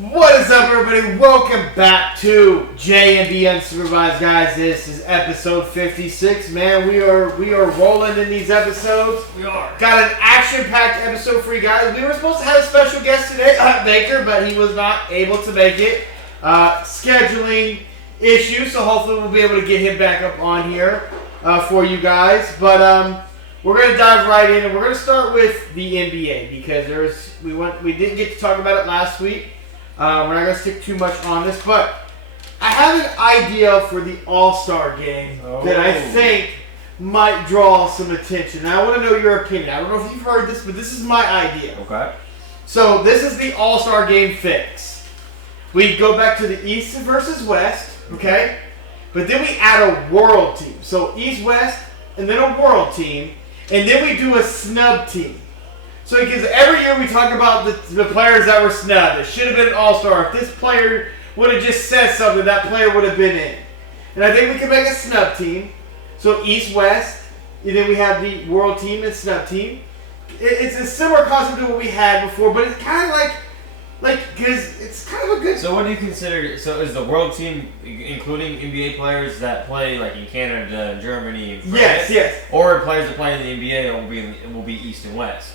What is up, everybody? Welcome back to JMB Unsupervised, guys. This is episode 56. Man, we are rolling in these episodes. We are. Got an action-packed episode for you guys. We were supposed to have a special guest today, Baker, but he was not able to make it. Scheduling issues, so hopefully we'll be able to get him back up on here for you guys. But we're gonna dive right in, and we're gonna start with the NBA because we didn't get to talk about it last week. We're not going to stick too much on this, but I have an idea for the All-Star game that I think might draw some attention. Now, I want to know your opinion. I don't know if you've heard this, but this is my idea. Okay. So, this is the All-Star game fix. We go back to the East versus West, okay? But then we add a world team. So, East, West, and then a world team. And then we do a snub team. So, because every year we talk about the players that were snubbed. It should have been an all-star. If this player would have just said something, that player would have been in. And I think we can make a snub team. So, East-West. And then we have the world team and snub team. It's a similar concept to what we had before, but it's kind of like, because it's kind of a good... So, what do you consider... So, is the world team including NBA players that play, like, in Canada, Germany, and France? Yes. Or players that play in the NBA and will be East and West?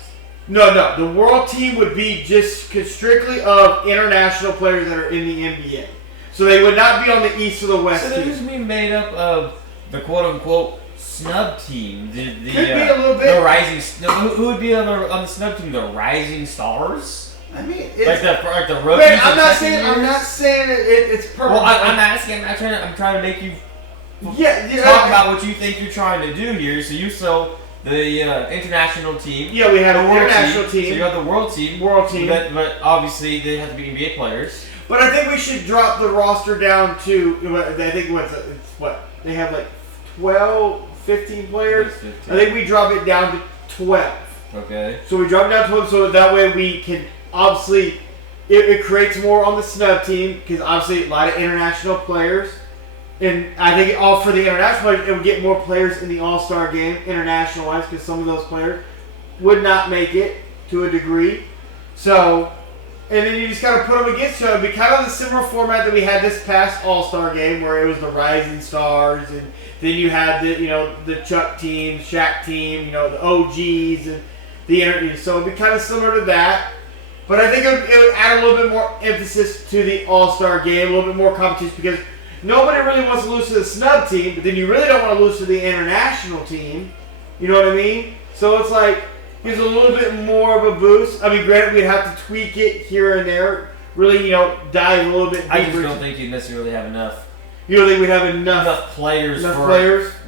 No. The world team would be just strictly of international players that are in the NBA. So they would not be on the East or the West so team. So they're just being made up of the quote-unquote snub team. Could be a little bit. The rising... Who would be on the snub team? The rising stars? I mean, it's... Like the rookies. Wait, I'm not saying it's perfect. Well, I'm asking. I'm trying to make you talk about what you think you're trying to do here. So the international team. Yeah, we have the international team. So you have the world team. But obviously they have to be NBA players. But I think we should drop the roster down to, I think they have like 12, 15 players. 15. I think we drop it down to 12. Okay. So we drop it down to 12 so that way we can, obviously, it creates more on the snub team because obviously a lot of international players. And I think all for the international players, it would get more players in the All-Star game, international-wise, because some of those players would not make it to a degree. So, and then you just kind of put them against each other. It'd be kind of the similar format that we had this past All-Star game, where it was the rising stars, and then you had the Chuck team, Shaq team, the OGs, and the so it'd be kind of similar to that. But I think it would add a little bit more emphasis to the All-Star game, a little bit more competition, because nobody really wants to lose to the snub team, but then you really don't want to lose to the international team. You know what I mean? So it's like, gives a little bit more of a boost. I mean, granted, we'd have to tweak it here and there. Really, dive a little bit deeper. I just don't think you'd necessarily have enough. You don't think we'd have enough players?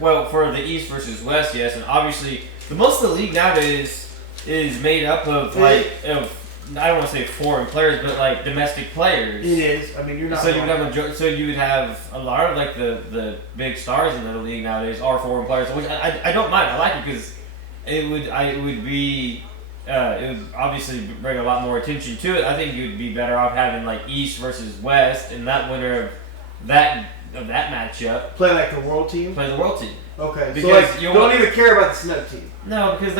Well, for the East versus West, yes. And obviously, the most of the league nowadays is made up of, I don't want to say foreign players, but like domestic players. It is. I mean, you're not. So you would have a lot of like the big stars in the league nowadays are foreign players, which I don't mind. I like it because it would obviously bring a lot more attention to it. I think you would be better off having like East versus West, and that winner of that matchup play like the world team. Play the world team. Okay, because so you don't even care about the snub team. No, because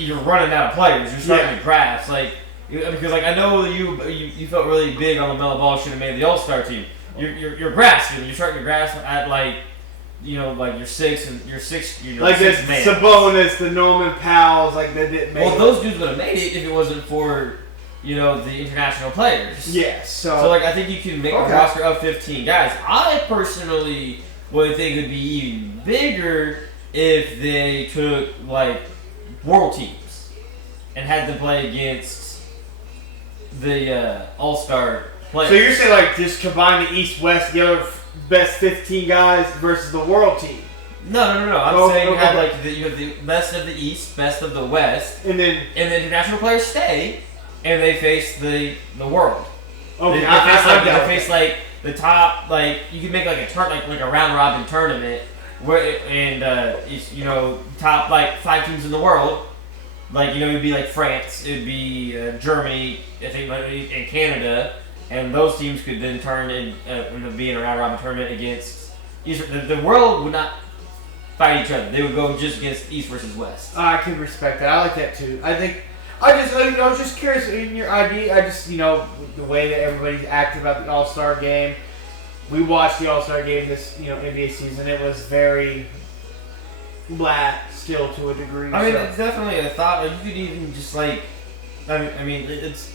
you're running out of players. You're starting to draft because I know you felt really big on LaMelo Ball should have made the All-Star team. You're grasping. You're starting to grasp at your six like this Sabonis, the Norman Powell's that didn't make. Well, those dudes would have made it if it wasn't for the international players. Yes. So I think you can make a roster of 15 guys. I personally would think it would be even bigger if they took world teams and had them play against the All-Star players. So you're saying just combine the East, West, the other best 15 guys versus the world team? No. I'm saying you have the best of the East, best of the West, and the international players stay. And they face the world. Okay, they face the top. You can make a round robin tournament where top 5 teams in the world. It'd be France, it'd be Germany, I think, and Canada, and those teams could then turn and be in a round robin tournament against the world would not fight each other. They would go just against East versus West. I can respect that. I like that too. I think I was just curious in your ID. I just, the way that everybody's acting about the All-Star game. We watched the All-Star game this, NBA season. It was very black still to a degree. I mean, it's definitely a thought. Like, you could even just like, it's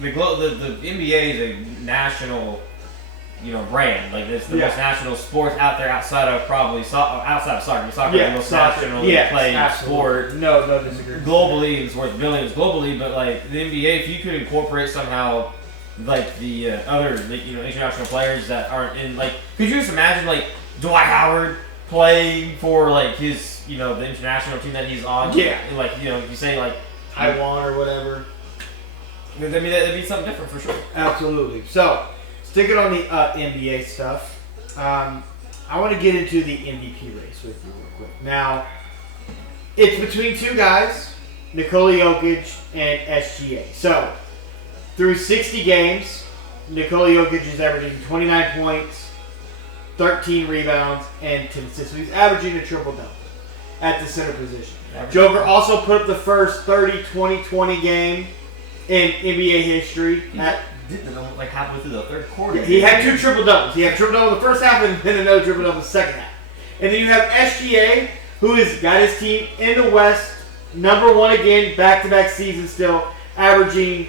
the NBA is a national, brand. Like it's the most national sport out there outside of outside of soccer. Soccer is the most nationally played sport. No disagreement. Globally, it's worth billions globally, but like the NBA, if you could incorporate somehow, like the other, international players that aren't in, like, could you just imagine like Dwight Howard playing for like his, the international team that he's on? Yeah. Like, you say like Taiwan or whatever. I mean, that'd be something different for sure. Absolutely. So, sticking on the NBA stuff, I want to get into the MVP race with you real quick. Now, it's between two guys, Nikola Jokic and SGA. So, through 60 games, Nikola Jokic is averaging 29 points, 13 rebounds, and 10 assists. So he's averaging a triple-double at the center position. Joker also put up the first 30-20-20 game in NBA history. He did that like halfway through the third quarter. He had two triple-doubles. He had triple-double in the first half and then another triple-double in the second half. And then you have SGA, who has got his team in the West, number one again, back-to-back season still, averaging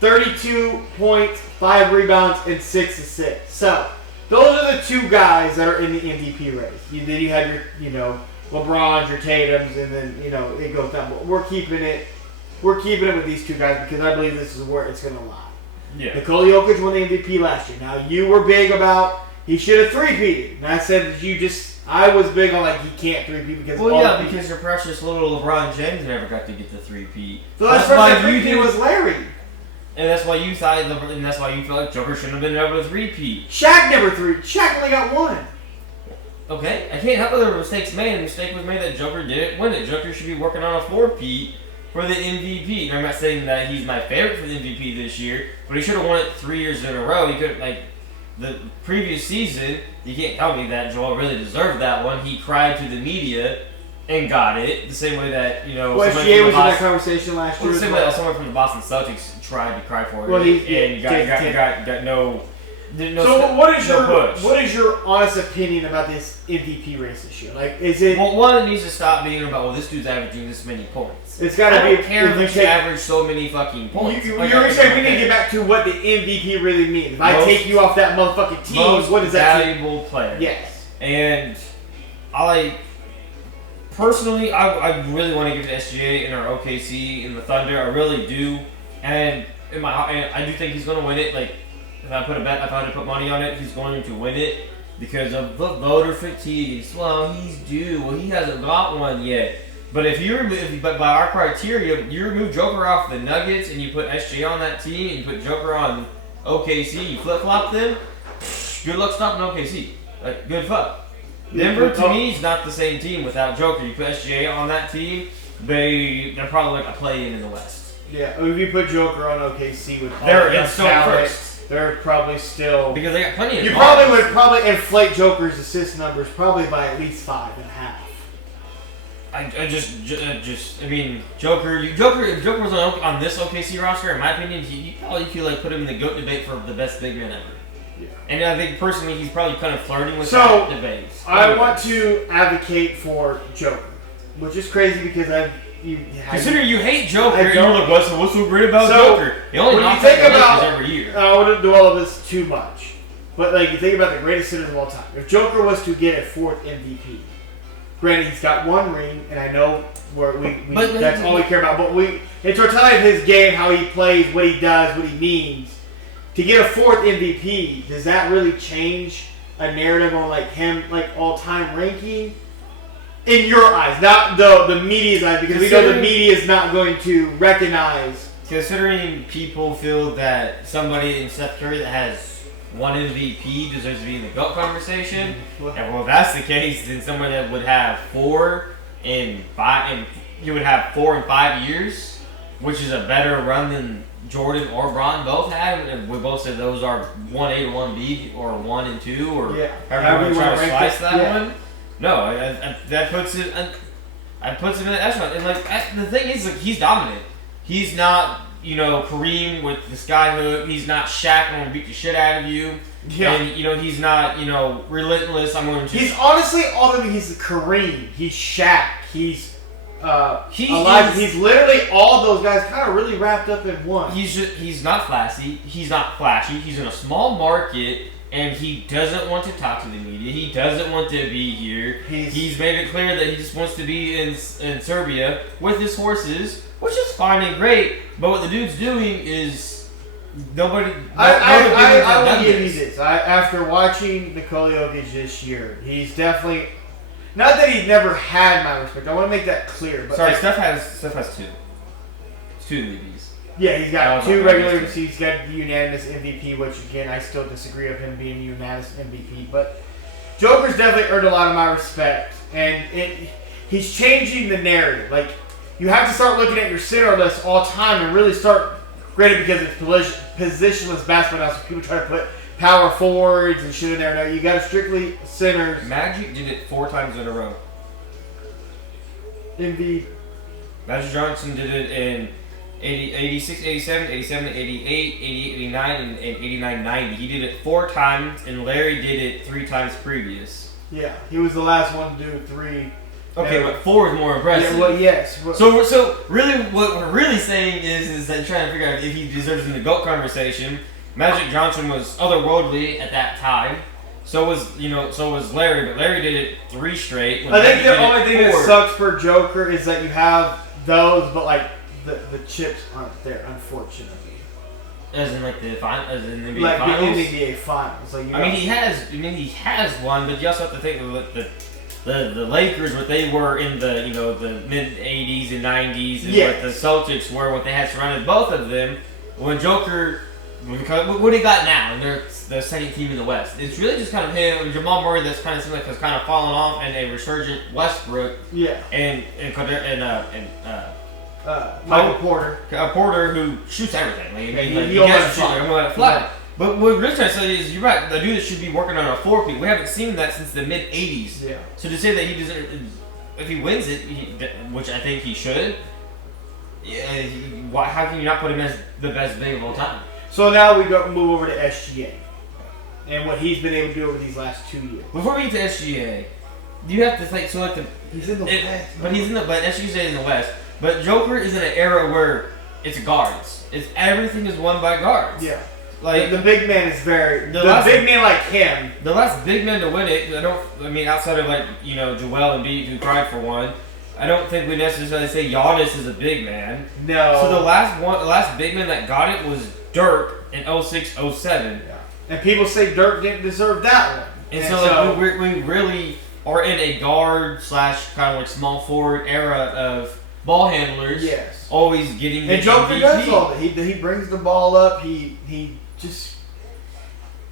32 points, 5 rebounds, and 6 assists. So, those are the two guys that are in the MVP race. Then you have your, LeBrons, your Tatums, and then, it goes down. But we're keeping it with these two guys because I believe this is where it's going to lie. Yeah. Nikola Jokic won the MVP last year. Now, you were big about he should have three-peated. And I said that I was big on like he can't three-peat because because your precious little LeBron James never got to get the three-peat. So that's why three-peat was Larry. And that's why you thought, and that's why you feel like Joker shouldn't have been able to three-peat. Shaq never Shaq only got one. Okay, I can't help that there were mistakes made. The mistake was made that Joker didn't win it. Joker should be working on a four-peat for the MVP. And I'm not saying that he's my favorite for the MVP this year, but he should have won it 3 years in a row. He could, like, the previous season, you can't tell me that Joel really deserved that one. He cried to the media and got it. The same way that, Well, SGA was in that conversation last year. The same way that someone from the Boston Celtics tried to cry for it. Well, and got no. So what is your honest opinion about this MVP race this year? Like, is it? Well, one, it needs to stop being about this dude's averaging this many points. It's got to be. I don't care if you average so many fucking points. You're saying we need to get back to what the MVP really means. If I take you off that motherfucking team, what does that mean? Valuable player. Yes. And personally, I really want to give it to SGA in our OKC and the Thunder. I really do. And I do think he's going to win it. Like, if I had to put money on it, he's going to win it because of the voter fatigue. Well, he's due. Well, he hasn't got one yet. But but by our criteria, you remove Joker off the Nuggets and you put SGA on that team and you put Joker on OKC, you flip-flop them, good luck stopping OKC. Like, good fuck. Denver, to me, is not the same team without Joker. You put SGA on that team, they're probably like a play-in in the West. Yeah, if you put Joker on OKC with they're still first. They're probably still because they got plenty of. You probably would inflate Joker's assist numbers probably by at least 5.5. I mean, Joker. If Joker was on this OKC roster, in my opinion, you probably could like put him in the GOAT debate for the best big man ever. Yeah. And I think personally, he's probably kind of flirting with that debate. I want to advocate for Joker, which is crazy because considering you hate Joker, you're like, what's so great about Joker? He only knocks out the Lakers every year. I wouldn't do all of this too much, but like you think about the greatest hitters of all time. If Joker was to get a 4th MVP, granted he's got 1 ring, and I know that's all we care about. But in totality of his game, how he plays, what he does, what he means, to get a 4th MVP, does that really change a narrative on like him, like all-time ranking? In your eyes, not the media's eyes, because we know the media is not going to recognize. Considering people feel that somebody in Steph Curry that has 1 MVP deserves to be in the GOAT conversation, and well, if that's the case, then someone that would have 4 in 5, and you would have 4 in 5 years, which is a better run than Jordan or Bron both had, and we both said those are 1A or 1B or 1 and 2 or however you want to slice that one. No, that puts it. I puts him in the echelon, and like the thing is, like he's dominant. He's not, Kareem with the sky hook. He's not Shaq. I'm going to beat the shit out of you. Yeah. And, he's not, relentless. I'm going to He's honestly, he's the Kareem. He's Shaq. He's He's literally all those guys kind of really wrapped up in one. He's not flashy. He's not flashy. He's in a small market, and he doesn't want to talk to the media. He doesn't want to be here. He's made it clear that he just wants to be in Serbia with his horses, which is fine and great. But what the dude's doing is nobody. I will give you this. After watching Nikola Jokic this year, he's definitely. Not that he's never had my respect. I want to make that clear. But sorry, Steph has two. It's two MVPs. Yeah, he's got two regular MVPs. He's got the unanimous MVP, which again I still disagree of him being unanimous MVP. But Joker's definitely earned a lot of my respect, and he's changing the narrative. Like you have to start looking at your center list all time and really start. Granted, because it's positionless basketball now, so people try to put power forwards and shit in there. No, you got to strictly centers. Magic did it 4 times in a row. Magic Johnson did it in 86, 87, 87, 88, 88, 89, and 89, 90. He did it 4 times, and Larry did it 3 times previous. Yeah, he was the last one to do 3. Okay, but 4 is more impressive. Yeah, well, yes. So really, what we're really saying is that trying to figure out if he deserves in the GOAT conversation. Magic Johnson was otherworldly at that time. So was Larry, but Larry did it 3 straight. I think the only thing that sucks for Joker is that you have those, but like the chips aren't there, unfortunately. As in like the final, as in the NBA like finals. The NBA finals. Like he has one, but you also have to think of the Lakers, what they were in the the mid '80s and '90s, and what the Celtics were, what they had surrounded both of them. When Joker. What do you got now? And they're the second team in the West. It's really just kind of him and Jamal Murray that's kind of seems like has kind of fallen off, and a resurgent Westbrook. Yeah. And Michael Porter. Porter who shoots everything. Like, he he has to shoot. I'm gonna let it fly. But what we're trying to say is, you're right. The dude that should be working on a 4-peat. We haven't seen that since the mid '80s. Yeah. So to say that he doesn't, if he wins it, which I think he should. How can you not put him as the best big of all time? So now we move over to SGA and what he's been able to do over these last 2 years. Before we get to SGA, you have to think. So he's in the West, but SGA is in the West. But Joker is in an era where it's guards. Everything is won by guards. Yeah. Like the big man is big man like him. The last big man to win it. Outside of Joel Embiid who cried for one. I don't think we necessarily say Giannis is a big man. No. So the last big man that got it was Dirk in 06-07. Yeah. And people say Dirk didn't deserve that one. And so we really are in a guard / kind of like small forward era of ball handlers. Yes. Always getting the And Joker MVP. does all that. He brings the ball up. He just...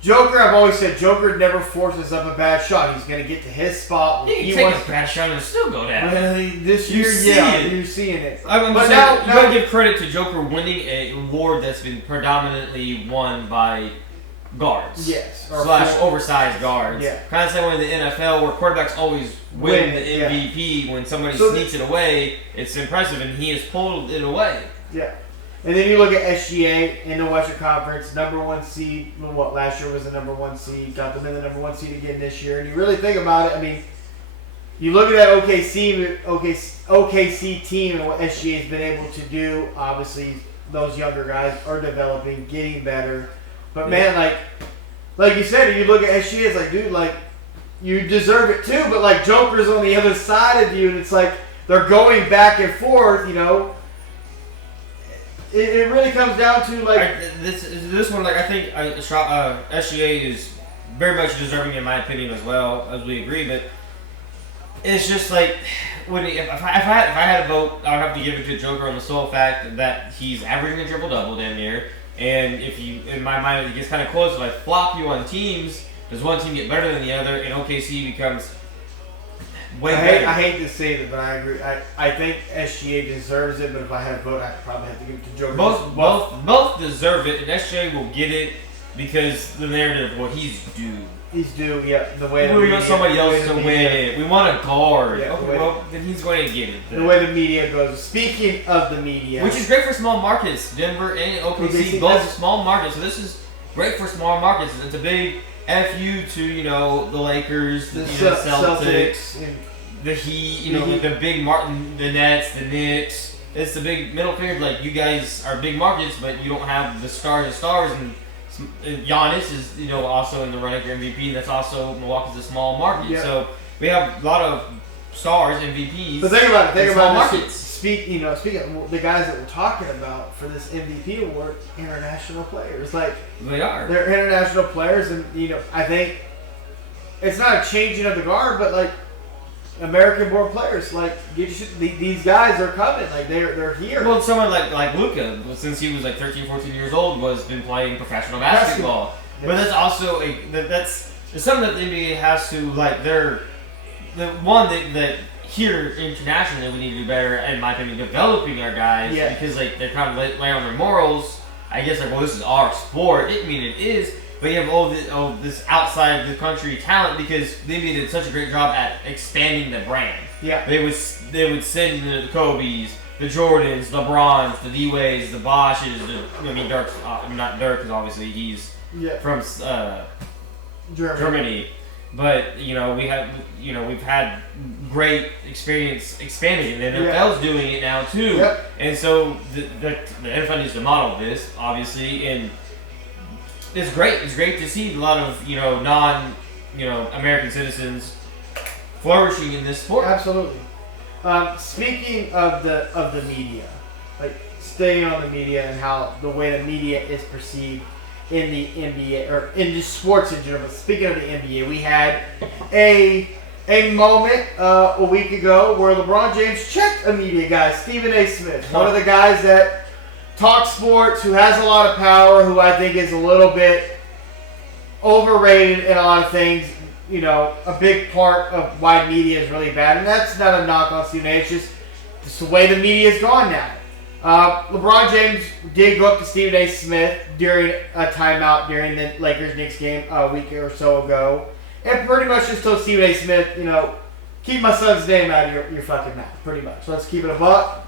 Joker, I've always said, Joker never forces up a bad shot. He's going to get to his spot. He can take a bad shot and still go down. Well, this year, you're seeing it. But now you got to give credit to Joker winning a award that's been predominantly won by guards. Yes. / oversized guards. Yeah. Kind of same way in the NFL where quarterbacks always win the MVP. When somebody sneaks it away, it's impressive, and he has pulled it away. Yeah. And then you look at SGA in the Western Conference, number 1 seed. Last year was the number 1 seed. Got them in the number 1 seed again this year. And you really think about it, I mean, you look at that OKC team and what SGA has been able to do. Obviously, those younger guys are developing, getting better. But man, like you said, you look at SGA, it's like, dude, like, you deserve it too. But like Joker's on the other side of you, and it's like they're going back and forth, It really comes down to this one. Like I think SGA is very much deserving in my opinion as well, as we agree. But it's just like if I had a vote, I would have to give it to Joker on the sole fact that he's averaging a triple double damn near. And if you, in my mind, it gets kind of close. If I flop you on teams, does one team get better than the other? And OKC becomes way better. I hate to say it, but I agree. I think SGA deserves it, but if I had a vote, I'd probably have to give it to Joker. Both deserve it, and SGA will get it because the narrative, well, he's due. He's due, yeah. The way We want somebody else to win it. We want a guard. Yeah, okay, well, then he's going to get it. The way the media goes. Speaking of the media, which is great for small markets. Denver and OKC, both small markets. So this is great for small markets. It's a big FU to, the Lakers, the Celtics, the Heat, the big the Nets, the Knicks. It's the big middle finger. Like, you guys are big markets, but you don't have the stars of stars. And Giannis is, also in the running for MVP. That's also Milwaukee's a small market. Yep. So we have a lot of stars, MVPs. But think about it. Think small about markets. Speaking of the guys that we're talking about for this MVP award, international players. Like, they are. They're international players, and I think it's not a changing of the guard, but like American-born players, like these guys are coming, like they're here. Well, someone like Luka, since he was like 13, 14 years old, was been playing professional basketball. Yeah. But that's also that's something that the NBA has to like. They're the one that here internationally we need to do better, in my opinion, developing our guys because like they're kind of lay on their morals. I guess like, well, this is our sport. I mean, it is. But you have all this outside the country talent because the NBA did such a great job at expanding the brand. Yeah. They would send the Kobe's, the Jordans, the LeBrons, the D-Ways, the Bosches. Dirk's not Dirk because obviously he's from Germany. But we've had great experience expanding it. The NFL's doing it now too. Yep. And so the NFL needs to model this obviously and. It's great. It's great to see a lot of American citizens flourishing in this sport. Absolutely. Speaking of the media, like staying on the media and how the way the media is perceived in the NBA or in just sports in general. But speaking of the NBA, we had a moment a week ago where LeBron James checked a media guy, Stephen A. Smith, one of the guys that. Talk sports, who has a lot of power, who I think is a little bit overrated in a lot of things. A big part of why media is really bad. And that's not a knock on Stephen A. It's just the way the media is gone now. LeBron James did go up to Stephen A. Smith during a timeout during the Lakers-Knicks game a week or so ago. And pretty much just told Stephen A. Smith, keep my son's name out of your fucking mouth, pretty much. Let's keep it a buck.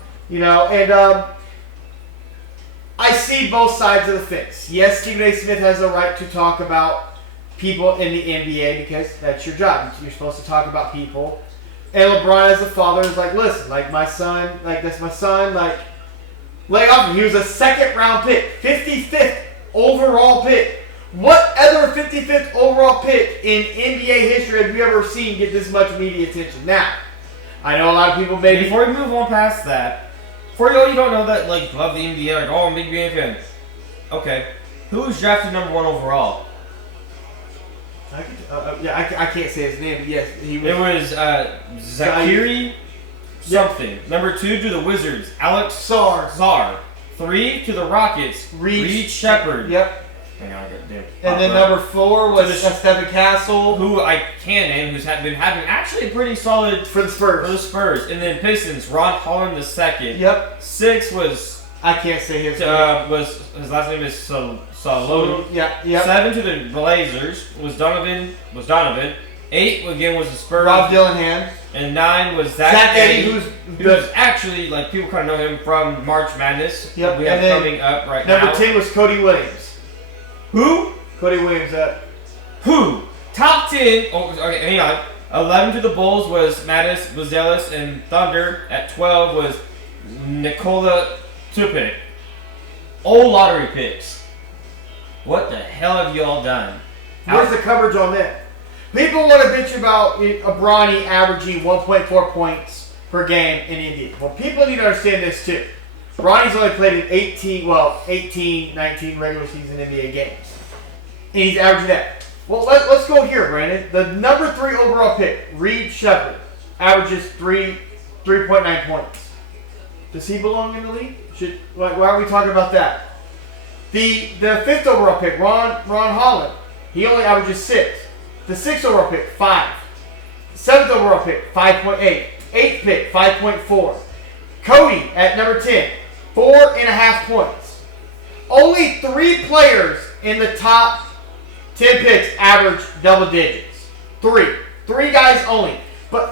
I see both sides of the fence. Yes, Stephen A. Smith has a right to talk about people in the NBA because that's your job. You're supposed to talk about people. And LeBron as a father is like, listen, like my son, like that's my son, like lay off him. He was a second-round pick, 55th overall pick. What other 55th overall pick in NBA history have you ever seen get this much media attention? Now, I know a lot of people maybe... Before we move on past that, for you don't know that, like, love the NBA, like, I'm a big NBA fan. Okay. Who was drafted number 1 overall? I can't say his name, but yes, he was. It was Zachary something. Number 2 to the Wizards, Alex Sarr. 3 to the Rockets, Reed Shepherd. Yep. Hang on, I got damn. And then number 4 was Stephen Castle, who I can name, who's been having actually a pretty solid for the Spurs. And then Pistons, Ron Holland II. Yep. 6 was I can't say his name. Was his last name is Salone. Yeah. 7 to the Blazers was Donovan. 8 again was the Spurs. Rob Dillingham. And 9 was Zach Edey, who's actually like people kind of know him from March Madness. Yep. We have coming up right now. Number 10 was Cody Williams. Who? Cody Williams. Who? Top 10. Oh, okay, hang on. 11 to the Bulls was Mattis, Buzelis, and Thunder. At 12 was Nikola Tupic. All lottery picks. What the hell have you all done? Where's the coverage on that? People want to bitch about Bronny averaging 1.4 points per game in India. Well, people need to understand this too. Bronny's only played in 18, 19 regular season NBA games. And he's averaging that. Well, let's go here, Brandon. The number 3 overall pick, Reed Shepherd, averages 3.9 points. Does he belong in the league? Why are we talking about that? The 5th overall pick, Ron Holland, he only averages 6. The 6th overall pick, 5. 7th overall pick, 5.8. 8th pick, 5.4. Cody at number 10, 4.5 points. Only 3 players in the top 10 picks, average double digits. Three guys only.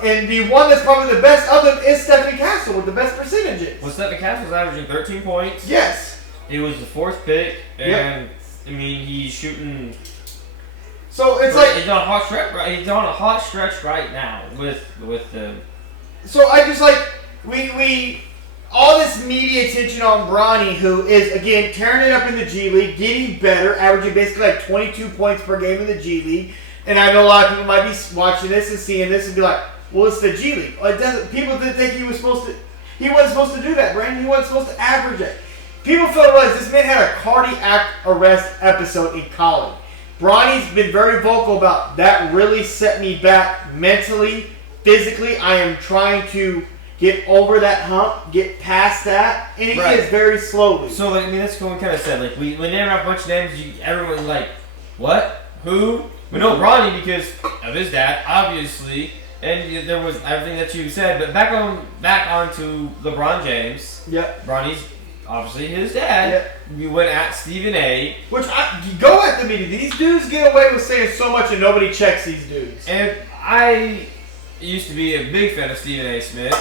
And the one that's probably the best of them is Stephanie Castle with the best percentages. Well, Stephanie Castle was averaging 13 points. Yes. He was the 4th pick, and I mean he's shooting. So it's like he's on a hot stretch. Right, he's on a hot stretch right now with the. So I just like we all this media attention on Bronny, who is again tearing it up in the G League, getting better, averaging basically like 22 points per game in the G League. And I know a lot of people might be watching this and seeing this and be like, "Well, it's the G League." Well, it doesn't. People didn't think he was supposed to. He wasn't supposed to do that, Brandon. He wasn't supposed to average it. People felt it was. This man had a cardiac arrest episode in college. Bronny's been very vocal about that. Really set me back mentally, physically. I am trying to get over that hump, get past that, and he is very slowly. So like, I mean, that's what we kind of said. Like we named off a bunch of names. Everyone's like, what? Who? We know Bronny because of his dad, obviously, and there was everything that you said. But back on to LeBron James. Yep. Bronny's obviously his dad. Yep. We went at Stephen A. Which go at the media. These dudes get away with saying so much, and nobody checks these dudes. And I used to be a big fan of Stephen A. Smith,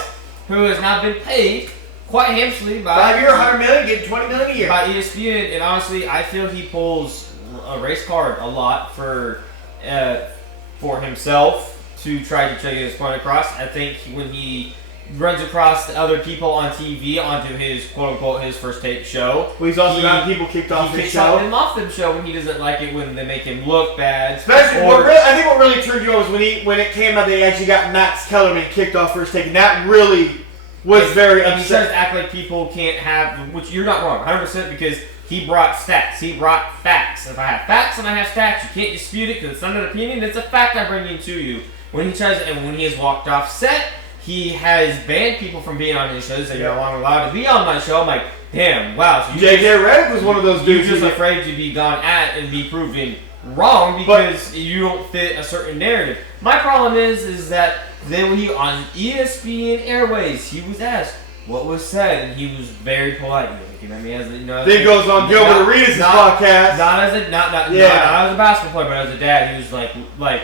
who has now been paid quite handsomely by 5 year, $100 million, getting $20 million a year by ESPN. And honestly, I feel he pulls a race card a lot for himself to try to get his point across. I think when he runs across the other people on TV onto his quote-unquote his first take show. Well, he's also got people kicked off his show. Him off the show when he doesn't like it, when they make him look bad. Especially, I think what really turned you on was when it came out that he actually got Max Kellerman kicked off first take, and that really was very upsetting. He starts to act like people can't have, which you're not wrong, 100%, because he brought stats. He brought facts. If I have facts and I have stats, you can't dispute it because it's not an opinion. It's a fact I'm bringing to you. When he tries, and when he has walked off set, he has banned people from being on his shows. That you're no longer allowed to be on my show. I'm like, damn, wow. So JJ Redick was one of those dudes. You're just afraid to be gone at and be proven wrong because you don't fit a certain narrative. My problem is that then he on ESPN Airways, he was asked what was said, and he was very polite. I mean, as then goes on Gilbert Arenas' podcast. Not as a basketball player, but as a dad, he was like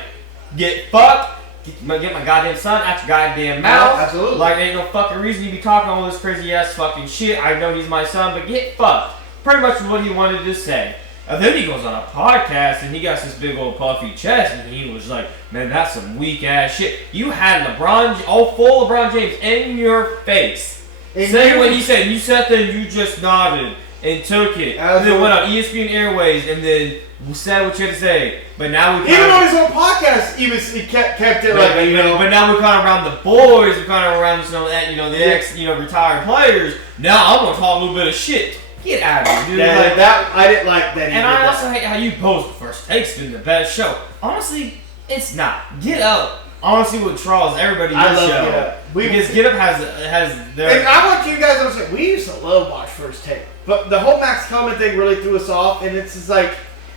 get fucked. Get my goddamn son out your goddamn mouth. Yeah, absolutely. Like, ain't no fucking reason you be talking all this crazy ass fucking shit. I know he's my son, but get fucked. Pretty much what he wanted to say. And then he goes on a podcast and he got this big old puffy chest and he was like, man, that's some weak ass shit. You had full LeBron James in your face. Say what he said. You sat there and you just nodded and took it. And then went on ESPN Airways and then said what you had to say. But now we even on his own podcast, he kept it But now we're kind of around the boys. We're kind of around the ex retired players. Now I'm gonna talk a little bit of shit. Get out of here, dude. Yeah, I didn't like that. And I also hate how you post first takes been the best show. Honestly, it's not. Get Up. Honestly, what draws everybody to the show. Get Up. Because Get Up has their. And I want you guys to understand, we used to love watch First Take, but the whole Max Kellerman thing really threw us off, and it's just like.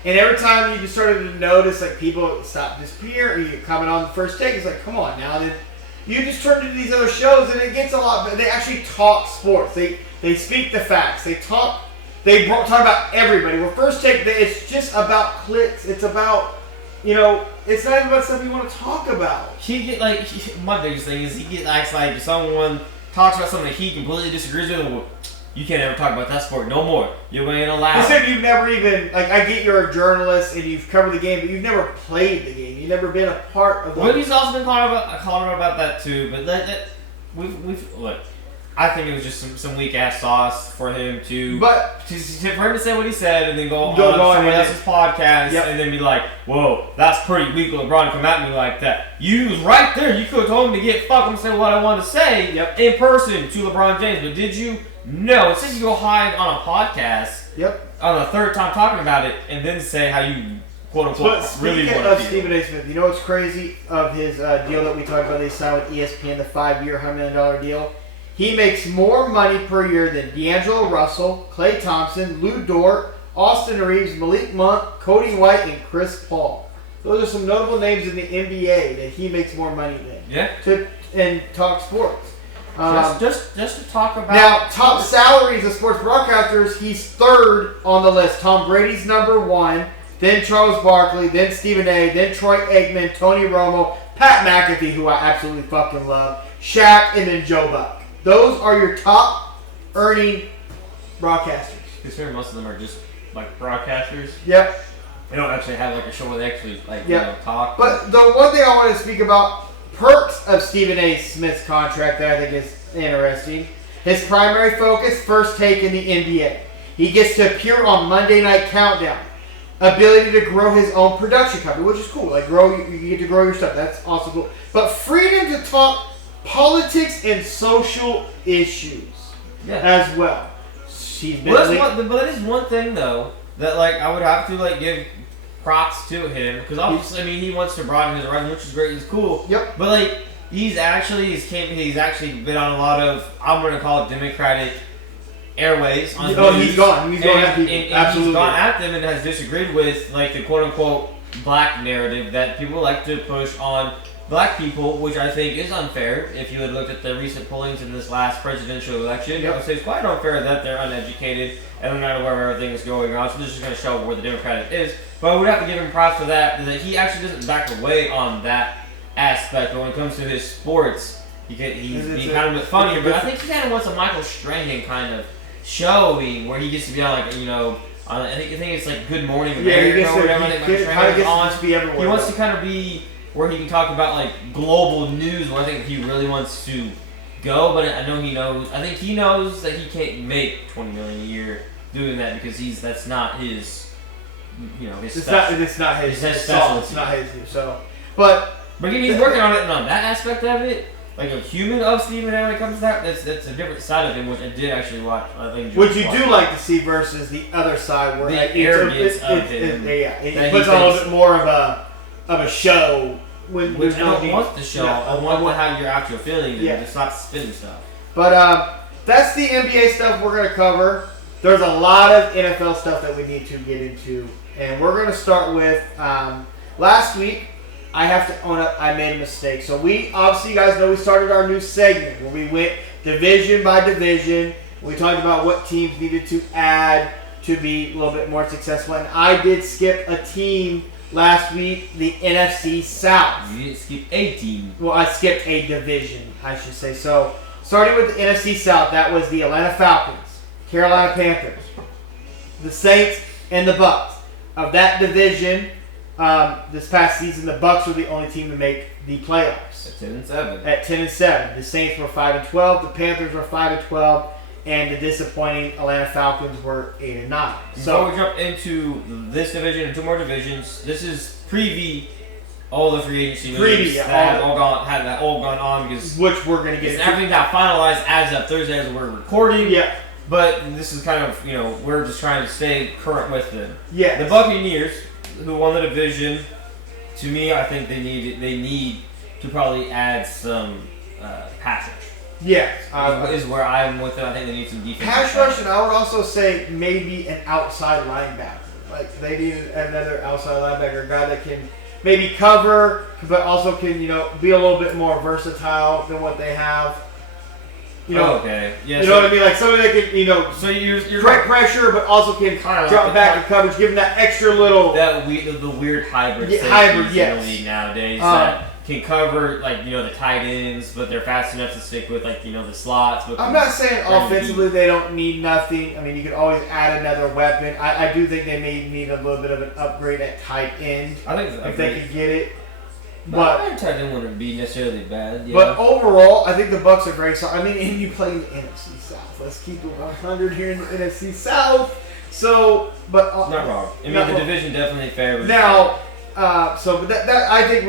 And every time you just started to notice, like, people stop disappearing, or you comment on the First Take, it's like, come on now. Then you just turn to these other shows, and it gets a lot better. They actually talk sports. They speak the facts. They talk about everybody. Where First Take, it's just about clicks. It's about, it's not even about stuff you want to talk about. My biggest thing is acts like if someone talks about something that he completely disagrees with, well, you can't ever talk about that sport no more. You're going to allow. You said you've never even, I get you're a journalist and you've covered the game, but you've never played the game. You've never been a part of the game. Well, he's also been calling about that too, but we've look. I think it was just some weak ass sauce for him to say what he said and then go on somebody else's podcast and then be like, whoa, that's pretty weak of LeBron to come at me like that. You was right there. You could have told him to get fucked and say what I wanted to say in person to LeBron James, but did you? No, it says you go hide on a podcast on the third time talking about it and then say how you quote unquote really want to feel. Stephen A. Smith, you know what's crazy of his deal that we talked about? They signed with ESPN, the 5-year, $100 million deal. He makes more money per year than D'Angelo Russell, Klay Thompson, Lou Dort, Austin Reeves, Malik Monk, Cody White, and Chris Paul. Those are some notable names in the NBA that he makes more money than. Yeah. And talk sports. Just to talk about now top salaries of sports broadcasters, he's third on the list. Tom Brady's number 1, then Charles Barkley, then Stephen A., then Troy Aikman, Tony Romo, Pat McAfee, who I absolutely fucking love, Shaq, and then Joe Buck. Those are your top earning broadcasters. Considering most of them are just like broadcasters. Yep. They don't actually have like a show where they actually talk. But the one thing I want to speak about, perks of Stephen A. Smith's contract that I think is interesting. His primary focus, first take in the NBA. He gets to appear on Monday Night Countdown. Ability to grow his own production company, which is cool. Like you get to grow your stuff. That's also cool. But freedom to talk politics and social issues as well. But that is one thing though that like I would have to like give props to him because obviously I mean he wants to broaden his horizon, which is great. He's cool. Yep. But like he's actually been on a lot of I'm gonna call it Democratic airways. On he's gone. He's gone at people. Absolutely. He's gone at them and has disagreed with like the quote unquote black narrative that people like to push on black people, which I think is unfair. If you had looked at the recent pollings in this last presidential election, I would say it's quite unfair that they're uneducated and they're not aware of everything that's going on. So this is going to show where the Democratic is. But I would have to give him props for that he actually doesn't back away on that aspect. But when it comes to his sports, he's being kind of a bit funnier. But I think he kind of wants a Michael Strahan kind of showing where he gets to be on like I think it's like Good Morning America or whatever. He wants to kind of be where he can talk about like global news where I think he really wants to go, but I think he knows that he can't make $20 million a year doing that because that's not his it's not his specialty. It's not his but he's working on it and on that aspect of it. Like a human of Stephen A. when it comes to that, that's a different side of him, which I did actually watch. I think which you do like to see versus the other side where the arrogance of him. It puts on a little bit more of a show. Which I don't want the show. I want to have your actual feelings and just stop spinning stuff. But that's the NBA stuff we're going to cover. There's a lot of NFL stuff that we need to get into. And we're going to start with last week. I have to own up, I made a mistake. So obviously you guys know we started our new segment where we went division by division. We talked about what teams needed to add to be a little bit more successful. And I did skip a team last week, the NFC South. You didn't skip a team. Well, I skipped a division, I should say. So, starting with the NFC South, that was the Atlanta Falcons, Carolina Panthers, the Saints, and the Bucks. Of that division, this past season, the Bucks were the only team to make the playoffs. At 10-7. The Saints were 5-12. The Panthers were 5-12. And the disappointing Atlanta Falcons were 8-9. Before we jump into this division and two more divisions, this is all the free agency moves that have all gone on because which we're gonna get. Everything got finalized as of Thursday as we're recording. Yeah. But this is kind of we're just trying to stay current with them. Yeah. The Buccaneers, who won the division, to me I think they need to probably add some pass rush. Yes, is where I'm with it. I think they need some defense. Pass rush, and I would also say maybe an outside linebacker. Like they need another outside linebacker, a guy that can maybe cover, but also can be a little bit more versatile than what they have. Okay. Yeah. You know what I mean? Like somebody that can So you're correct pressure, but also can drop back in coverage, give them that extra little the weird hybrid. Hybrid, yes. In the league nowadays that can cover the tight ends, but they're fast enough to stick with the slots. But I'm not saying offensively they don't need nothing. I mean, you could always add another weapon. I do think they may need a little bit of an upgrade at tight end. I think if they could get it. But tight end wouldn't be necessarily bad. Yeah. But overall, I think the Bucks are very solid. I mean, and you play in the NFC South. Let's keep it 100 here in the NFC South. So, but not wrong. I mean, the division definitely favors. Now. But that I think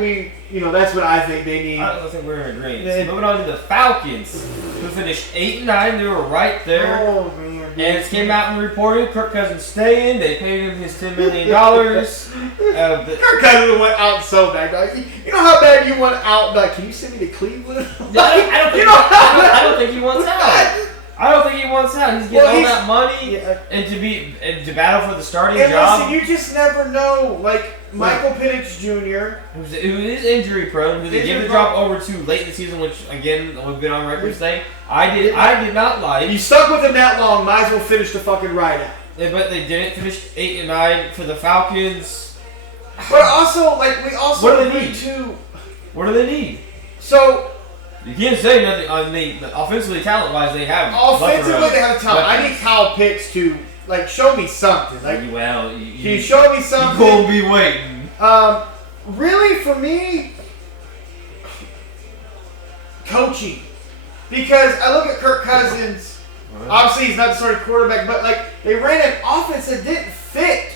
that's what I think they need. I think we're in agreement. Moving on to the Falcons, who finished 8-9. They were right there. Oh man! And it came out and reported Kirk Cousins staying. They paid him his $10 million. Kirk Cousins went out so bad. Dog. You know how bad you want out? Like, can you send me to Cleveland? I don't think he wants out. I don't think he wants out. He's getting all that money and to battle for the starting job. Listen, you just never know. Like Michael Penix Jr., who is injury prone, who they give the job over to late in the season, which again we've been on record saying I did not like. You stuck with him that long, might as well finish the fucking ride out. but they didn't finish 8-9 for the Falcons. But also, like, we also What do they need need? to. What do they need? So, You can't say nothing. I mean, offensively, talent-wise, they have. offensively, they have talent. I need Kyle Pitts to, like, show me something. Like, Well, can you show me you something? gonna be waiting. Really, for me, coaching. Because I look at Kirk Cousins. Obviously, he's not the sort of quarterback, but, like, they ran an offense that didn't fit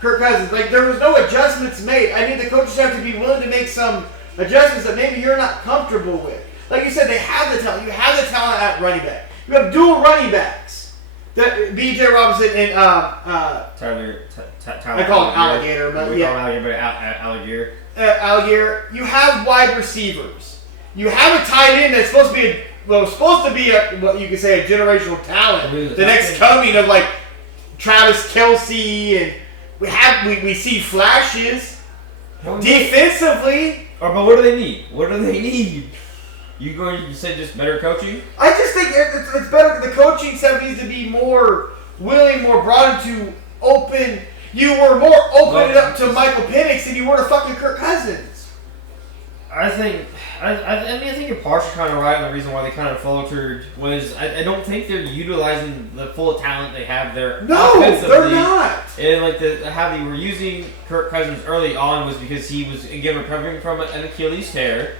Kirk Cousins. Like, there was no adjustments made. I need the coaches to have to be willing to make some adjustments that maybe you're not comfortable with. Like you said, they have the talent. You have the talent at running back. You have dual running backs. B.J. Robinson and Tyler. I call him Alligator, but we yeah. call him Alligator. Alligator. You have wide receivers. You have a tight end that's supposed to be what you could say a generational talent. The next coming of like Travis Kelce, and we see flashes defensively. But what do they need? What do they need? You said just better coaching? I just think it's better. The coaching staff needs to be more willing, more broad to open. You were more open it up to Michael Penix than you were to fucking Kirk Cousins. I think you're partially kind of right on the reason why they kind of faltered was I don't think they're utilizing the full talent they have there. No, they're not. And like how they were using Kirk Cousins early on was because he was again recovering from an Achilles tear.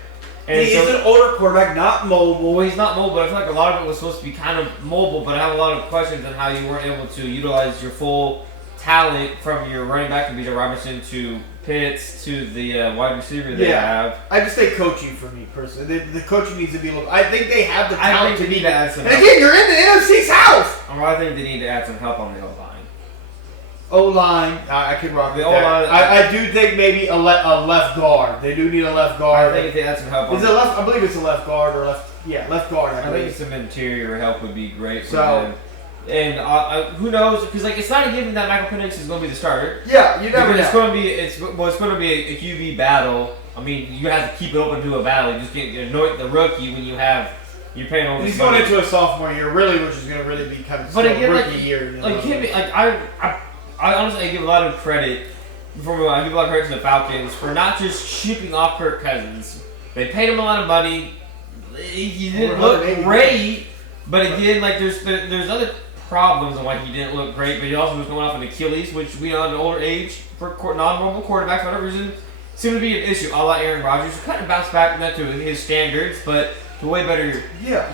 And he is an older quarterback, not mobile. Well, he's not mobile, but I feel like a lot of it was supposed to be kind of mobile, but I have a lot of questions on how you weren't able to utilize your full talent from your running back to B.J. Robinson to Pitts to the wide receiver they have. I just say coaching for me personally. The coaching needs to be a little. I think they have the I talent think to they be. need to add some And again, you're in the NFC South. I think they need to add some help on the O-line. O-line, I could rock The with that. O-line- I do think maybe a left guard. They do need a left guard. I think if they add some help on Is it left? I believe it's a left guard or left. Yeah, left guard. I think some interior help would be great for So- them. And who knows? Because like it's not a given that Michael Penix is going to be the starter. Yeah, you never Because it's know. going to be it's going to be a QB battle. I mean, you have to keep it open to a battle. You just can't anoint the rookie when you're paying all this He's money. going into a sophomore year, really, which is going to really be kind of But again, rookie like, year. I honestly give a lot of credit. I give a lot of credit to the Falcons for not just shipping off Kirk Cousins. They paid him a lot of money. He didn't look great, but again, like there's other problems on why he didn't look great. But he also was going off an Achilles, which we on an older age for non-mobile quarterbacks for whatever reason seemed to be an issue. A la Aaron Rodgers, who kind of bounced back not to his standards, but to way better,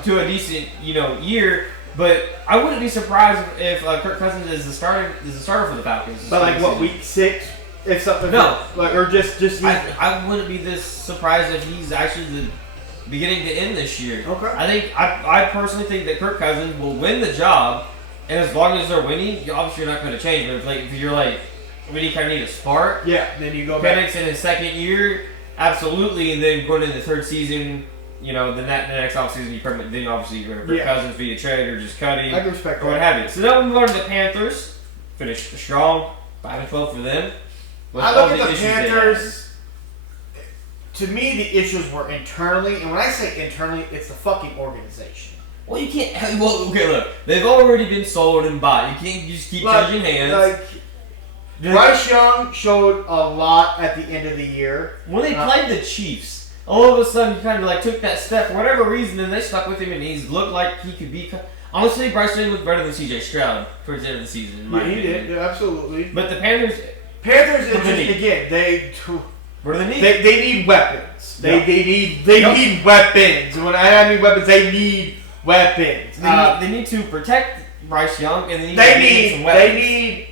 to a decent year. But I wouldn't be surprised if Kirk Cousins is the starter for the Falcons. But like what, week 6? If something or just I wouldn't be this surprised if he's actually the beginning to end this year. Okay. I personally think that Kirk Cousins will win the job, and as long as they're winning, obviously you're not going to change. But if you're like, when you kind of need a spark, then you go back. Penix in his second year, absolutely, and then going into the third season. The next offseason, then obviously you're going to Kirk Cousins via trade or just cutting. I can respect or what have you. So now we move on to the Panthers. Finished strong, 5-12 for them. I look at the Panthers. To me, the issues were internally, and when I say internally, it's the fucking organization. Well, you can't. Well, okay, look, they've already been sold and bought. You can't just keep changing hands. Bryce Young showed a lot at the end of the year. When they played the Chiefs, all of a sudden he kind of took that step for whatever reason, and they stuck with him, and he's looked like he could be. Honestly, Bryce Young looked better than C.J. Stroud towards the end of the season. In my opinion. He did, absolutely. But the Panthers, what do they need? They need weapons. They need weapons. When I mean weapons, they need weapons. They need to protect Bryce Young, and they need some weapons.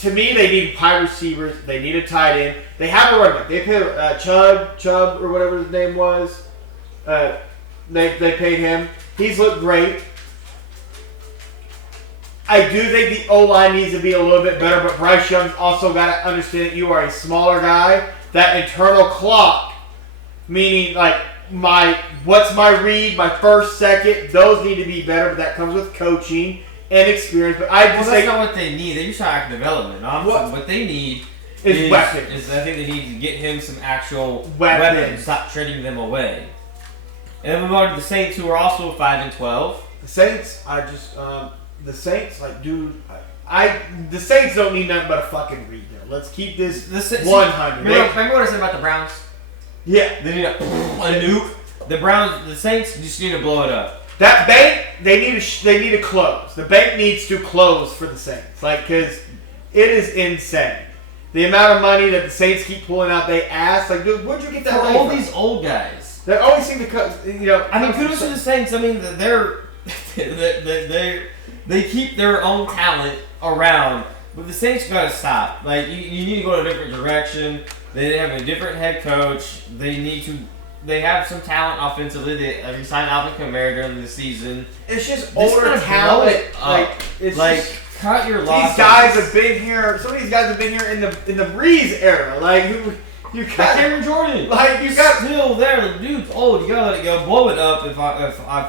To me, they need wide receivers. They need a tight end. They have a running back. They paid Chubb or whatever his name was. They paid him. He's looked great. I do think the O-line needs to be a little bit better, but Bryce Young's also got to understand that you are a smaller guy. That internal clock, meaning what's my read, my first, second, those need to be better, but that comes with coaching and experience. But that's not what they need. They're just trying development. What they need is weapons. I think they need to get him some actual weapons. Stop trading them away. And then we move on to the Saints, who are also 5-12. The Saints, the Saints, like, dude, the Saints don't need nothing but a fucking rebuild. Let's keep this 100. Remember what I said about the Browns? Yeah. They need a nuke. The Saints just need to blow it up. That bank, they need to close. The bank needs to close for the Saints, like, because it is insane. The amount of money that the Saints keep pulling out, they ask, like, dude, where'd you get that money all from? these old guys. They always seem to cut, I mean, kudos to the Saints. I mean, they keep their own talent around, but the Saints gotta stop. Like, you need to go in a different direction. They have a different head coach. They have some talent offensively. They signed Alvin Kamara during the season. It's just older talent. Cut your losses. These guys have been here. Some of these guys have been here in the Breeze era. Like, you got Cameron Jordan. Like, you got still there. The dude's old. You gotta let it go. Blow it up. If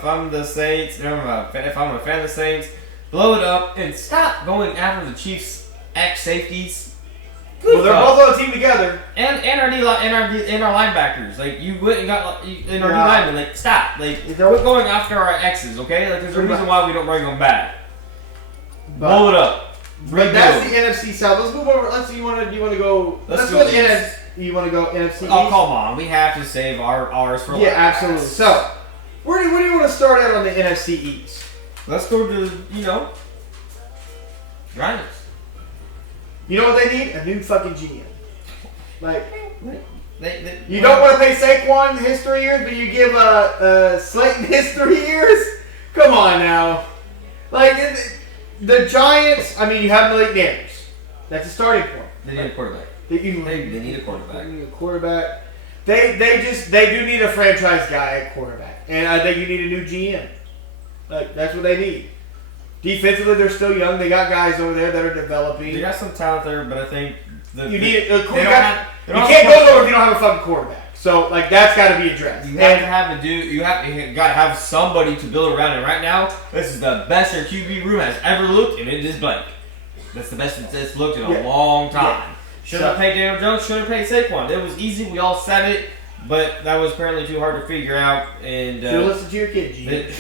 I'm the Saints, if I'm a fan of the Saints, blow it up and stop going after the Chiefs' ex-safeties. Well, they're both on the team together. And our linebackers. Like, you went and got our D linemen. Like, stop. Like, quit going after our exes, okay? Like, there's a reason why we don't bring them back. Blow it up. But that's the NFC South. Let's move over. Let's see. You want to go? Let's go NFC. You want to go NFC East? Oh, come on. We have to save ours for last. Yeah, absolutely. So, where do you want to start at on the NFC East? Let's go to, Giants. You know what they need? A new fucking GM. Like, you don't want to pay Saquon his 3 years, but you give Slayton his 3 years? Come on now. Like, the Giants, I mean, you have Malik Nance. That's a starting point. They need a quarterback. They need a quarterback. They need a quarterback. They do need a franchise guy at quarterback. And I think you need a new GM. Like, that's what they need. Defensively, they're still young. They got guys over there that are developing. They got some talent there, but I think you can't go nowhere if you don't have a fucking quarterback. So, like, that's got to be addressed. You have to have a dude. You got to have somebody to build around. And right now, this is the best their QB room has ever looked, and it is blank. That's the best it's looked in a long time. Yeah. Should have paid Daniel Jones. Should have paid Saquon. It was easy. We all said it, but that was apparently too hard to figure out. And should have listened to your kid, G. You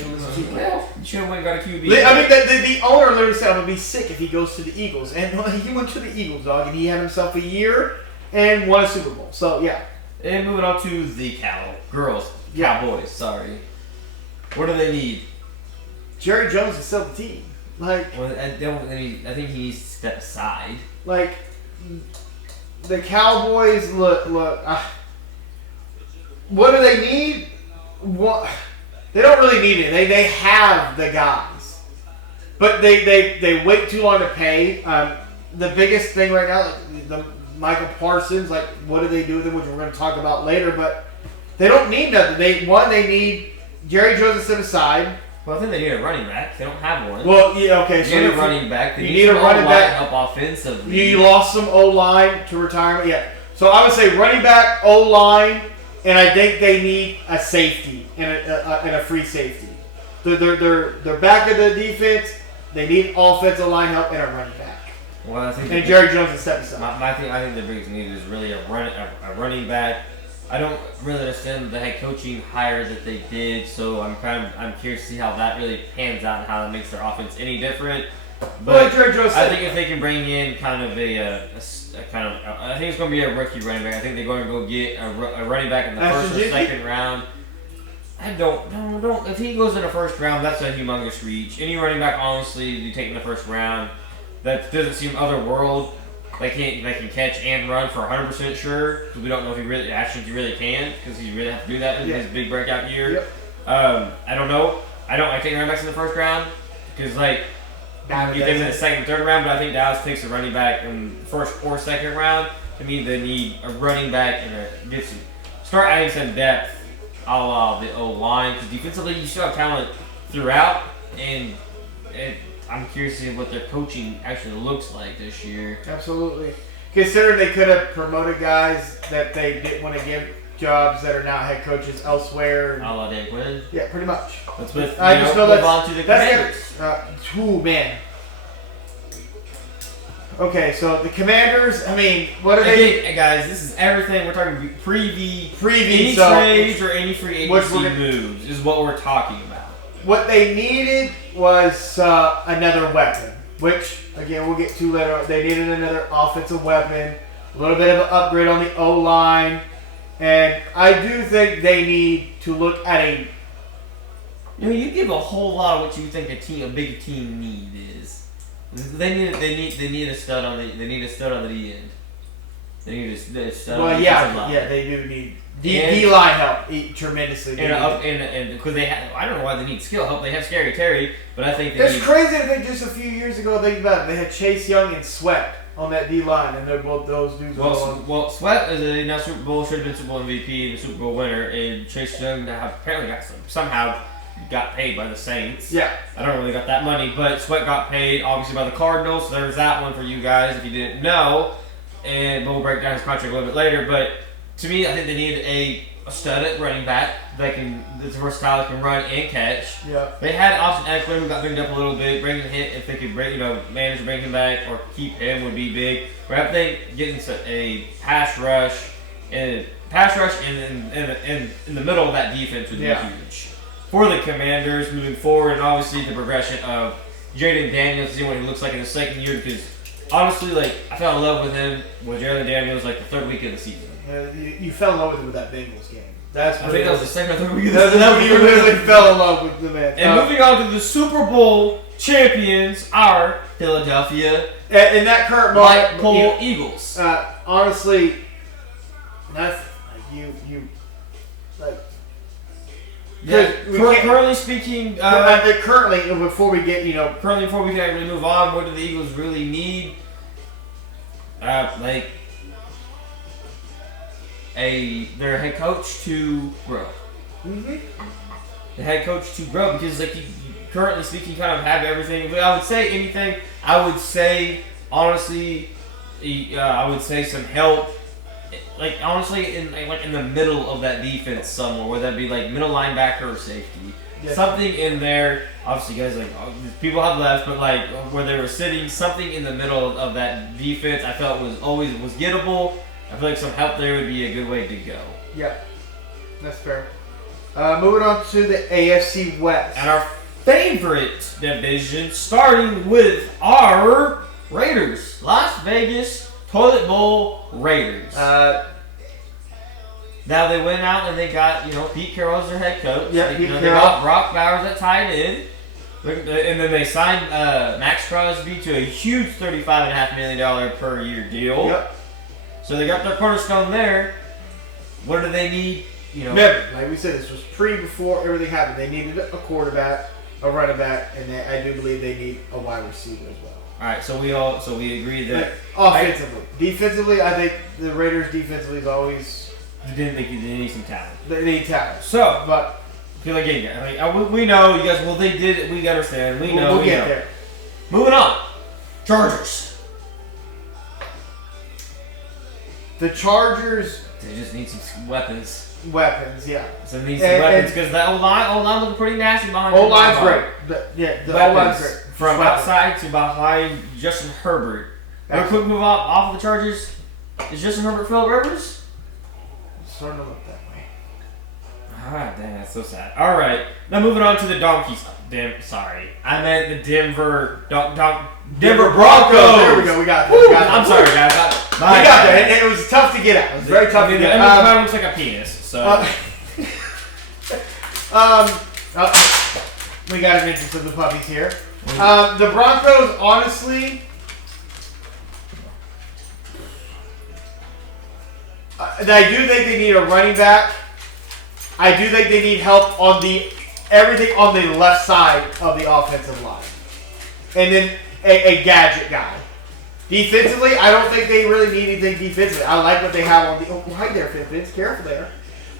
should have went and got a QB. I mean, the owner literally said, "I'm gonna be sick if he goes to the Eagles," and he went to the Eagles, dog, and he had himself a year and won a Super Bowl. So yeah. And moving on to the Cowboys. Sorry. What do they need? Jerry Jones is still the team. Like, well, I think he needs to step aside. Like, the Cowboys look. What do they need? What? They don't really need it. They have the guys, but they wait too long to pay. The biggest thing right now, like the Michael Parsons, like, what do they do with him, which we're going to talk about later, but they don't need nothing. They need Jerry Jones to sit aside. Well, I think they need a running back. They don't have one. Well, yeah, okay. They need a running back. They you need a running back. Help offensively. You lost some O-line to retirement. Yeah. So I would say running back, O-line, and I think they need a safety and a free safety. They're back of the defense. They need offensive line help and a running back. Well, I think Jerry Jones is step aside. I think the biggest need is really a running back. I don't really understand the head coaching hire that they did, so I'm curious to see how that really pans out and how that makes their offense any different. But Jerry Jones I think if they can bring in kind of I think it's going to be a rookie running back. I think they're going to go get a running back in the first or second round. I don't. If he goes in the first round, that's a humongous reach. Any running back, honestly, you take in the first round, that doesn't seem otherworld. They can catch and run for 100% sure. Because we don't know if he really can, because he really have to do that in his big breakout year. Yep. I don't know. I don't like taking running backs in the first round because you get them in the second and third round. But I think Dallas takes a running back in the first or second round. To me, they need a running back and start adding some depth, a la the O-line, because defensively you still have talent throughout, and I'm curious to see what their coaching actually looks like this year. Absolutely. Considering they could have promoted guys that they didn't want to give jobs that are now head coaches elsewhere. A la Dan Quinn. Yeah, pretty much. Let's move on to the Commanders. Man. Okay, so the Commanders, I mean, what are they? Again, guys, this is everything. We're talking preview any trades or any free agency moves is what we're talking about. what they needed was another weapon, which again we'll get to later. They needed another offensive weapon, a little bit of an upgrade on the O line, and I do think they need to look at a. You give a whole lot of what you think a big team need is. They need a stud on the D end. They need a stud. Well, on the defensive line. they do need D line help tremendously. And because they have, I don't know why they need skill help. They have Scary Terry, but I think it's crazy to think just a few years ago. Think about it. They had Chase Young and Sweat on that D line, and they're both those dudes. Well, Sweat is a now Super Bowl, should have been Super Bowl MVP and Super Bowl winner, and Chase Young apparently somehow got paid by the Saints. Yeah. I don't really got that money, but Sweat got paid obviously by the Cardinals, so there's that one for you guys if you didn't know. And we'll break down his contract a little bit later, but to me, I think they need a stud at running back that's versatile, that can run and catch. Yeah. They had Austin Eckler, who got banged up a little bit. Bringing him, if they could manage to bring him back or keep him would be big. But I think getting a pass rush in the middle of that defense would be huge for the Commanders moving forward, and obviously the progression of Jaden Daniels, seeing what he looks like in his second year, because honestly, I fell in love with him with Jaden Daniels the third week of the season. You fell in love with him with that Bengals game. I think that was the second or third week of the season. That's when you literally fell in love with the man. And moving on to the Super Bowl champions, our Philadelphia in that current moment, Pole Eagles. Honestly, that's you. Currently speaking, before we get before we can really move on, what do the Eagles really need? Their head coach to grow. Mm-hmm. The head coach to grow, because you currently speaking kind of have everything. But I would say anything. I would say honestly, I would say some help. Honestly, in the middle of that defense somewhere, whether that be middle linebacker or safety, something in there. Obviously, guys people have left, but where they were sitting, something in the middle of that defense, I felt was gettable. I feel like some help there would be a good way to go. Yeah, that's fair. Moving on to the AFC West. And our favorite division, starting with our Raiders. Las Vegas Toilet Bowl Raiders. Now they went out and they got, Pete Carroll as their head coach. Yeah, they got Brock Bowers at tight end. And then they signed Max Crosby to a huge $35.5 million per year deal. Yep. So they got their cornerstone there. What do they need? Never. Like we said, this was before everything happened. They needed a quarterback, a running back, and I do believe they need a wide receiver as well. All right, so we agree that offensively, defensively, I think the Raiders defensively is always. They need some talent. They need talent. So, but we know you guys. Well, they did. We understand. We'll get there. Moving on, Chargers. The Chargers. They just need some weapons. Weapons, yeah. So they need some weapons because the O-line looking pretty nasty behind. O-line's great. The O-line's great. From outside to behind Justin Herbert. Real quick move off of the Chargers. Is Justin Herbert Phillip Rivers? Starting to look that way. Ah, dang, that's so sad. All right, now moving on to the Donkeys. Sorry, I meant the Denver Broncos. There we go. We got this. I'm sorry, guys. We got there. It was tough to get out. It was very tough to get out. It looks like a penis. So. We got an interest of the puppies here. The Broncos, honestly, I do think they need a running back. I do think they need help on everything on the left side of the offensive line. And then a gadget guy. Defensively, I don't think they really need anything defensively. I like what they have on the... Oh, right there, Vince. Careful there.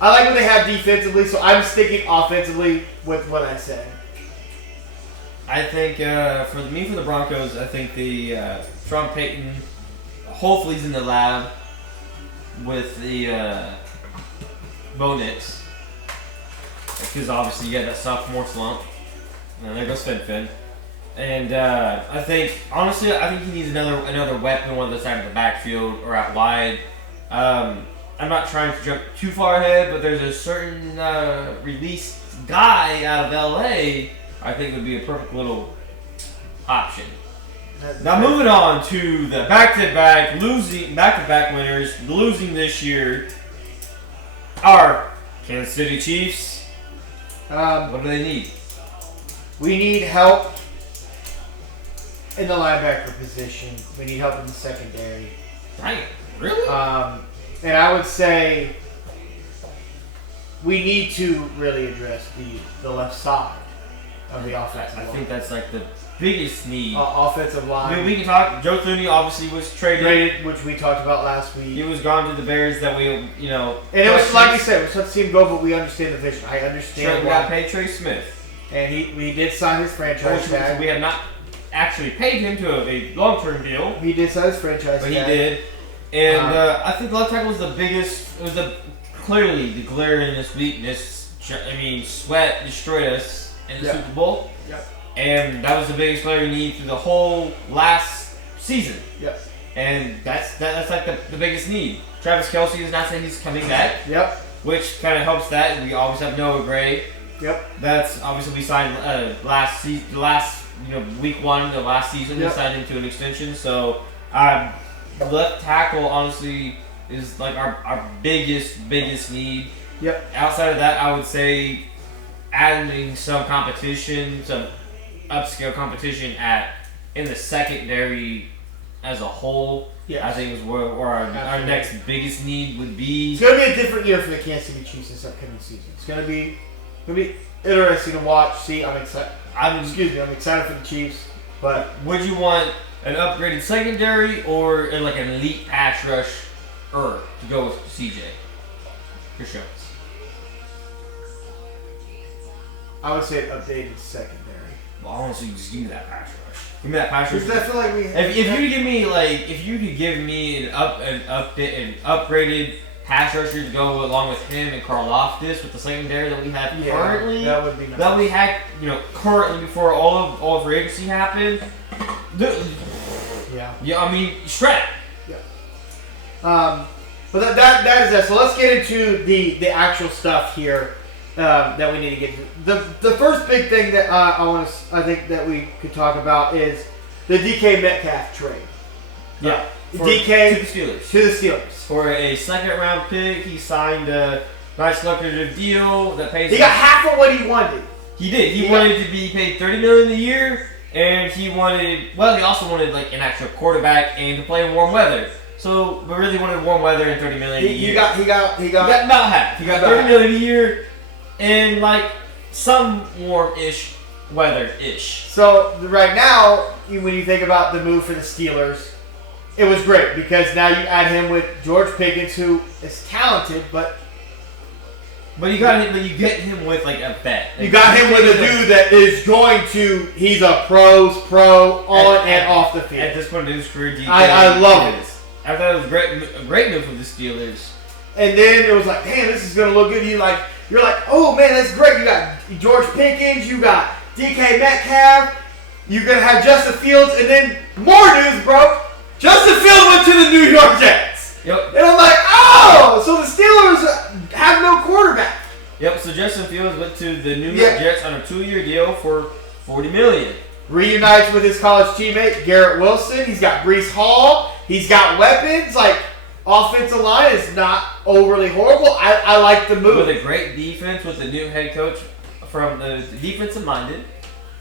I like what they have defensively, so I'm sticking offensively with what I said. I think, for the Broncos, I think the Sean Payton, hopefully he's in the lab with the Bo Nix. Because obviously you got that sophomore slump. And there goes Finn. And I think he needs another weapon on the side of the backfield or out wide. I'm not trying to jump too far ahead, but there's a certain release guy out of LA, I think would be a perfect little option. Now moving on to the back-to-back winners, losing this year, our Kansas City Chiefs. What do they need? We need help in the linebacker position. We need help in the secondary. Dang, really? And I would say we need to really address the left side of the offensive line. I think that's like the biggest need. Offensive line. I mean, we can talk. Joe Thuney obviously was traded, which we talked about last week. He was gone to the Bears. That we, And it was like you said, it was tough to see him go, but we understand the vision. I understand. We got paid Trey Smith, and we did sign his franchise tag. We have not actually paid him to a long-term deal. He did sign his franchise tag. He did, and I think the left tackle was the biggest. It was clearly the glaringest weakness. I mean, Sweat destroyed us in the Super Bowl. Yep. And that was the biggest player we need through the whole last season. Yep. And that's like the biggest need. Travis Kelce is not saying he's coming back. Yep. Which kind of helps that. We always have Noah Gray. Yep. That's obviously we signed week 1 of last season. Yep. We signed him to an extension. So left tackle honestly is like our biggest need. Yep. Outside of that, I would say adding some competition, some upscale competition in the secondary as a whole. Yes. I think is where our next biggest need would be. It's going to be a different year for the Kansas City Chiefs this upcoming season. It's going to be interesting to watch. See, I'm excited. I'm excited for the Chiefs. But would you want an upgraded secondary or like an elite pass rush to go with CJ? For sure. I would say updated secondary. Well, honestly, just give me that pass rush. Give me that pass rush. Because I feel like if you could give me an upgraded pass rusher to go along with him and Karlaftis with the secondary that we have currently, that would be nice. That we had currently before all of free agency happened. Yeah, I mean, shred. Yeah. But that is that. So let's get into the actual stuff here. That we need to get to. The first big thing that I think that we could talk about is the DK Metcalf trade. Yeah, DK to the Steelers. For a second-round pick, he signed a nice lucrative deal that pays. He got half of what he wanted. He did. He wanted to be paid $30 million a year, and he also wanted like an actual quarterback and to play in warm weather. So we really wanted warm weather and $30 million a year. He got about half. He got $30 million a year. And like some warm-ish weather-ish. So right now, when you think about the move for the Steelers, it was great because now you add him with George Pickens, who is talented, but you get him with like a vet. You got him with a dude that is he's a pro on and off the field. At this point in his career, I love it. I thought it was a great move for the Steelers. And then it was like, damn, this is gonna look good. You're like, oh man, that's great. You got George Pickens, you got DK Metcalf, you're gonna have Justin Fields, and then more news, bro. Justin Fields went to the New York Jets. Yep. And I'm like, oh, so the Steelers have no quarterback. Yep. So Justin Fields went to the New York Jets on a 2-year deal for $40 million. Reunites with his college teammate Garrett Wilson. He's got Breece Hall. He's got weapons. Like, offensive line is not overly horrible. I like the move. With a great defense, with the new head coach from the defensive minded.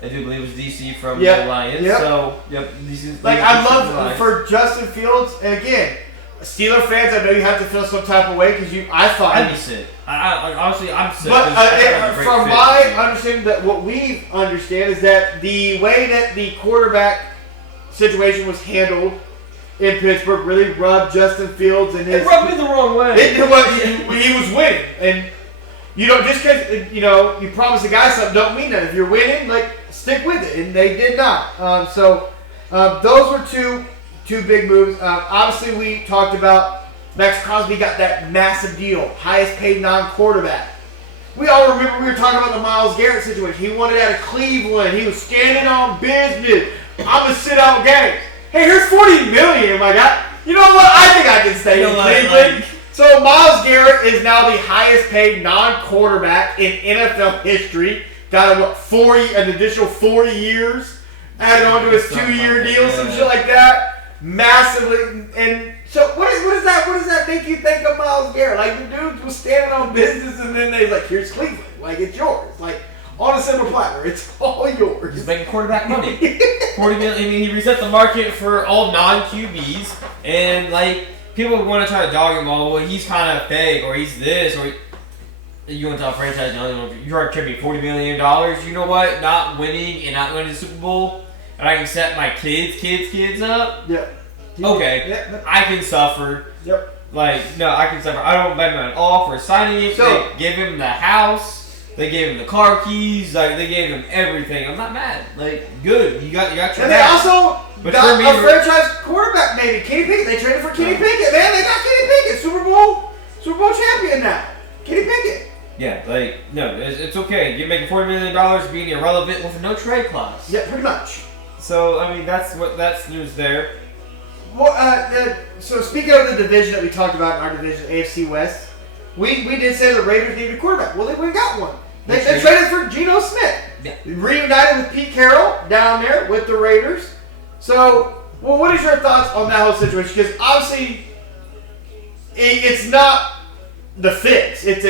I do believe it was DC from the Lions. Yep. So, I love for Justin Fields, and again, Steeler fans, I know you have to feel some type of way because I'd be sick. Honestly, I'm sick. But from my understanding, that what we understand is that the way that the quarterback situation was handled in Pittsburgh really rubbed Justin Fields and his. It rubbed me the wrong way. He was winning, and just because you promise a guy something don't mean that. If you're winning, stick with it, and they did not. Those were two big moves. Obviously, we talked about Max Crosby got that massive deal, highest paid non-quarterback. We all remember we were talking about the Myles Garrett situation. He wanted out of Cleveland. He was standing on business. I'm gonna sit out games. Hey, here's $40 million, my guy. You know what? I think I can stay in Cleveland. So Myles Garrett is now the highest paid non-quarterback in NFL history. Got an additional 4 years added onto his 2-year deal, some shit like that. Massively. And so what does that make you think of Myles Garrett? Like the dude was standing on business and then they like, here's Cleveland. Like it's yours. Like on a silver platter. It's all yours. He's making quarterback money. 40 million. I mean, he reset the market for all non-QBs, and like people want to try to dog him. Well, he's kind of fake, or he's this, or you want to tell a franchise, you're contributing $40 million. You know what? Not winning and not winning the Super Bowl, and I can set my kids up. Yeah. Okay. Yeah. I can suffer. Yep. Like no, I can suffer. I don't blame him at all for signing him. So, they gave him the house. They gave him the car keys, like they gave him everything. I'm not mad. Like, good. You got your and they also but got a franchise quarterback, maybe Kenny Pickett. They traded for Kenny Pickett, man. They got Kenny Pickett, Super Bowl champion now. Kenny Pickett. Yeah, like no, it's okay. You're making $40 million, being irrelevant with no trade clause. Yeah, pretty much. So I mean, that's news there. Well, so speaking of the division that we talked about in our division, AFC West, we did say the Raiders needed a quarterback. Well, we got one. They traded for Geno Smith. Yeah. Reunited with Pete Carroll down there with the Raiders. So, well, what is your thoughts on that whole situation? Because obviously, it's not the fix. It's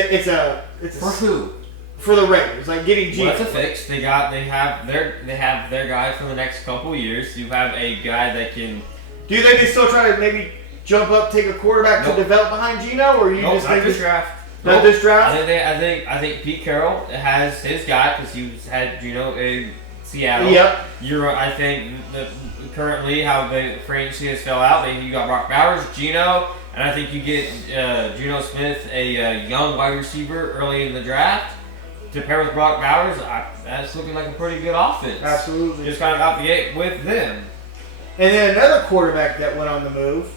For who? For the Raiders, like getting Geno. Well, that's a fix. They have their guy for the next couple years. You have a guy that can. Do you think they still try to maybe jump up, take a quarterback to develop behind Geno, or you just think this draft? Not this draft? I think Pete Carroll has his guy because he's had Geno in Seattle. Yep. I think that currently how the free agency has fell out, you got Brock Bowers, Geno, and I think you get Geno Smith, a young wide receiver early in the draft. To pair with Brock Bowers, that's looking like a pretty good offense. Absolutely. Just kind of out the gate with them. And then another quarterback that went on the move,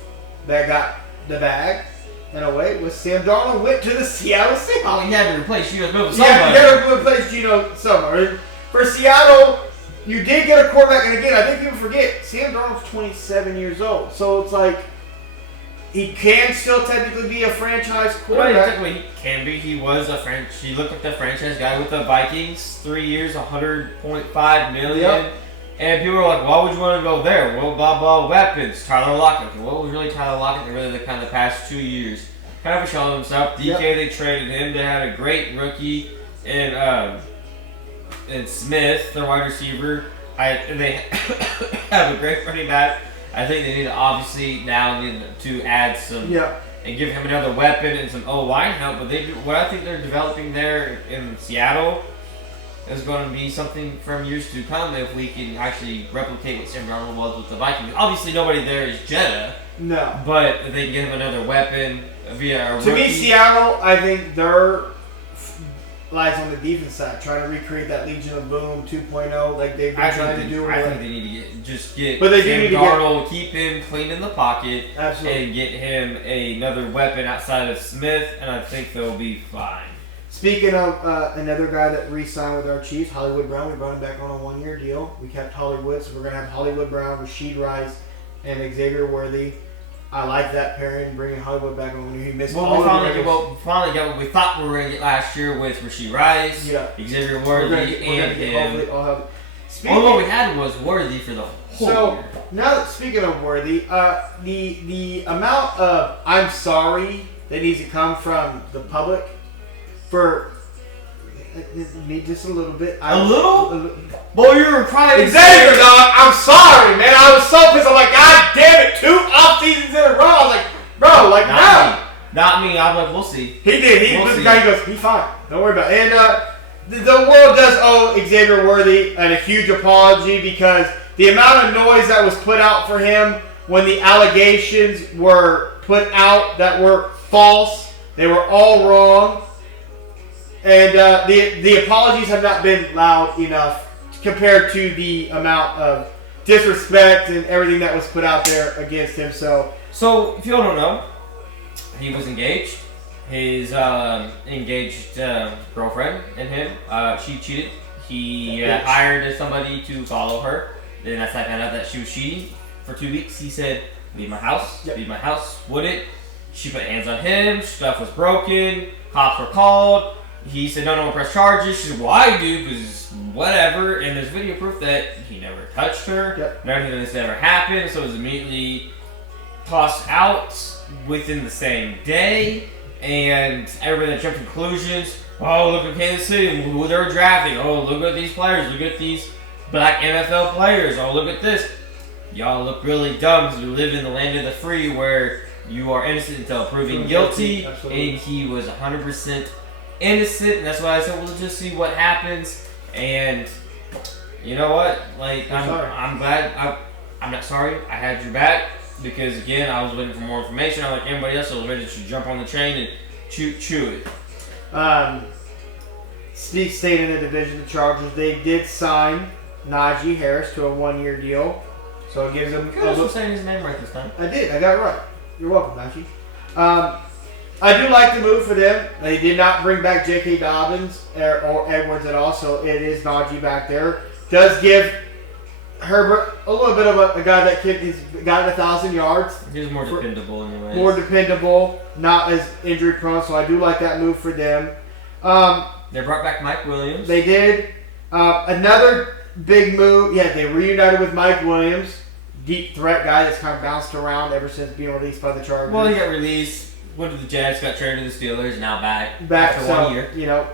that got the bag, in a way, was Sam Darnold went to the Seattle Seahawks. Oh, he had to replace Geno Smith with somebody. Yeah, you had to replace Geno somewhere. For Seattle, you did get a quarterback, and again, I think people forget, Sam Darnold's 27 years old. So it's like, he can still technically be a franchise quarterback. Well, technically he can be. He was he looked like the franchise guy with the Vikings. 3 years, $100.5 million. Yep. And people were like, why would you want to go there? Well, blah, blah, weapons. Tyler Lockett. What was really Tyler Lockett in really the kind of the past 2 years? Kind of a shell of himself. DK, They traded him. They had a great rookie and Smith, their wide receiver. They have a great running back. I think they need to add some and give him another weapon and some O-line help. But what I think they're developing there in Seattle is going to be something from years to come if we can actually replicate what Sam Darnold was with the Vikings. Obviously, nobody there is Jetta. No. But if they can give him another weapon via a rookie. To me, Seattle, I think lies on the defense side, trying to recreate that Legion of Boom 2.0 like they've been trying to do. I think they need to get but they Sam do need Darnold, keep him clean in the pocket, absolutely, and get him another weapon outside of Smith, and I think they'll be fine. Speaking of another guy that re-signed with our Chiefs, Hollywood Brown, we brought him back on a 1-year deal. We kept Hollywood, so we're going to have Hollywood Brown, Rashid Rice, and Xavier Worthy. I like that pairing, bringing Hollywood back on when he missed all we finally got what we thought we were going to get last year with Rashid Rice, Xavier Worthy, and him. What we had was Worthy for the whole year. Now that speaking of Worthy, the amount of I'm sorry that needs to come from the public for me just a little bit. A little? Boy, you were crying. Xavier, dog, I'm sorry, man. I was so pissed. I'm like, God damn it, 2 off seasons in a row. I was like, bro, like, Not me. I'm like, we'll see. He did. He was the guy who goes, he's fine. Don't worry about it. And the world does owe Xavier Worthy a huge apology because the amount of noise that was put out for him when the allegations were put out that were false, they were all wrong. And the apologies have not been loud enough compared to the amount of disrespect and everything that was put out there against him. So if you all don't know, he was engaged. His engaged girlfriend and him, she cheated. He hired somebody to follow her. Then I found out that she was cheating. For 2 weeks, he said, leave my house, leave my house. Wouldn't. She put hands on him. Stuff was broken. Cops were called. He said, no one press charges. She said, well, I do, because whatever. And there's video proof that he never touched her. Yep. None of this ever happened. So it was immediately tossed out within the same day. And everybody that jumped to conclusions. Oh, look at Kansas City, who they were drafting. Oh, look at these players. Look at these black NFL players. Oh, look at this. Y'all look really dumb because we live in the land of the free where you are innocent until proven guilty. Absolutely. And he was 100% innocent. And that's why I said, we'll just see what happens. And you know what? Like, I'm glad. I'm not sorry. I had your back because, again, I was waiting for more information. I'm like everybody else. I was ready to jump on the train and chew it. Staying in the division, the Chargers, they did sign Najee Harris to a 1-year deal. So it gives them Good for saying his name right this time. I did. I got it right. You're welcome, Najee. I do like the move for them. They did not bring back J.K. Dobbins or Edwards at all, so it is Najee back there. Does give Herbert a little bit of a guy that he's got 1,000 yards. He's more dependable anyways. More dependable, not as injury prone, so I do like that move for them. They brought back Mike Williams. They did. Another big move. Yeah, they reunited with Mike Williams. Deep threat guy that's kind of bounced around ever since being released by the Chargers. Well, he got released, went to the Jets, got traded to the Steelers, now back after so, 1 year. You know,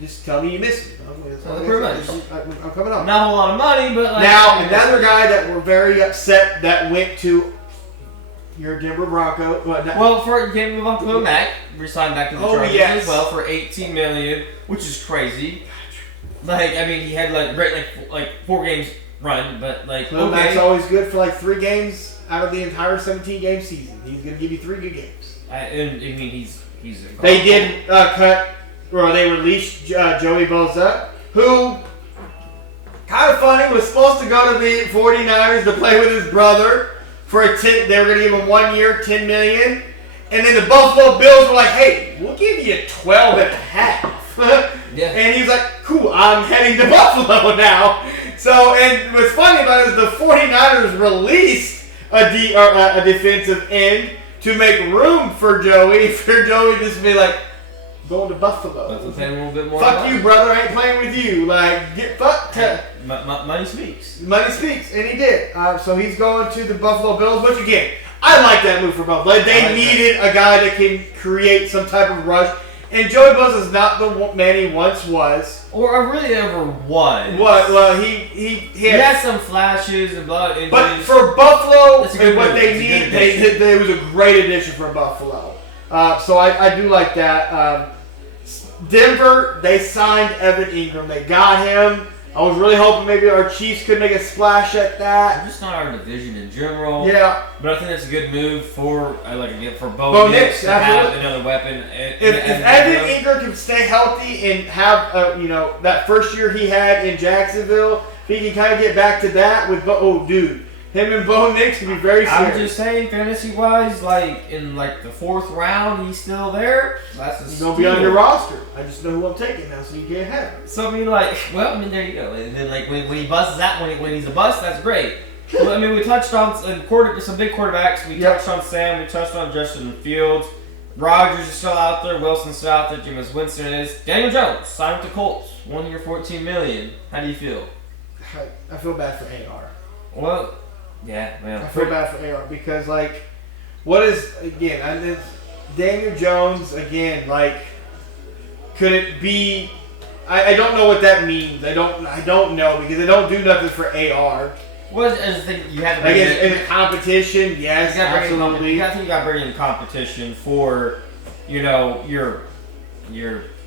just tell me you missed me. I'm coming on. Not a whole lot of money, but like... Now, another guy that we're very upset that went to your Denver Broncos. Well, for game move on to Mac, resigned back to the Chargers yes. as well for $18 million, which is crazy. Like, I mean, he had like 4 games run, but like Mac's always good for like 3 games out of the entire 17-game season. He's gonna give you 3 good games. And I mean, he's. They did they released Joey Bosa, who kind of funny was supposed to go to the 49ers to play with his brother for they were gonna give him 1 year, $10 million, and then the Buffalo Bills were like, "Hey, we'll give you 12 and a half." Yeah. And he was like, "Cool, I'm heading to Buffalo now." So, and what's funny about it is the 49ers released a defensive end to make room for Joey, just to be like, going to Buffalo. Let's pay him a little bit more. Fuck you, brother, I ain't playing with you. Like, get fucked. Money speaks. Money speaks, and he did. So he's going to the Buffalo Bills, which again, I like that move for Buffalo. They needed a guy that can create some type of rush. And Joey Bosa is not the man he once was. Or really ever was. What? Well, he had some flashes and blood injuries. But for Buffalo and what move. they need, it was a great addition for Buffalo. So I do like that. Denver, they signed Evan Ingram. They got him. I was really hoping maybe our Chiefs could make a splash at that. Just not our division in general. Yeah. But I think that's a good move for Bo Nix to have another weapon. If Evan Ingram can stay healthy and have that first year he had in Jacksonville, if he can kind of get back to that with him and Bo Nix can be very serious. I'm just saying, fantasy-wise, like in the 4th round, he's still there. He's gonna be on your roster. I just know who I'm taking now, so you can't have him. So there you go. And then when he busts that, when he's a bust, that's great. Well, I mean, we touched on some big quarterbacks. We touched on Sam. We touched on Justin Fields. Rodgers is still out there. Wilson's still out there. Jameis Winston is. Daniel Jones signed with the Colts. 1 year, $14 million. How do you feel? I feel bad for AR. Well, yeah, man. I feel bad for AR because Daniel Jones again. Could it be? I don't know what that means. I don't know because they don't do nothing for AR. Well, I just think you have to bring in a competition. Yes, absolutely. You got to bring in competition for, your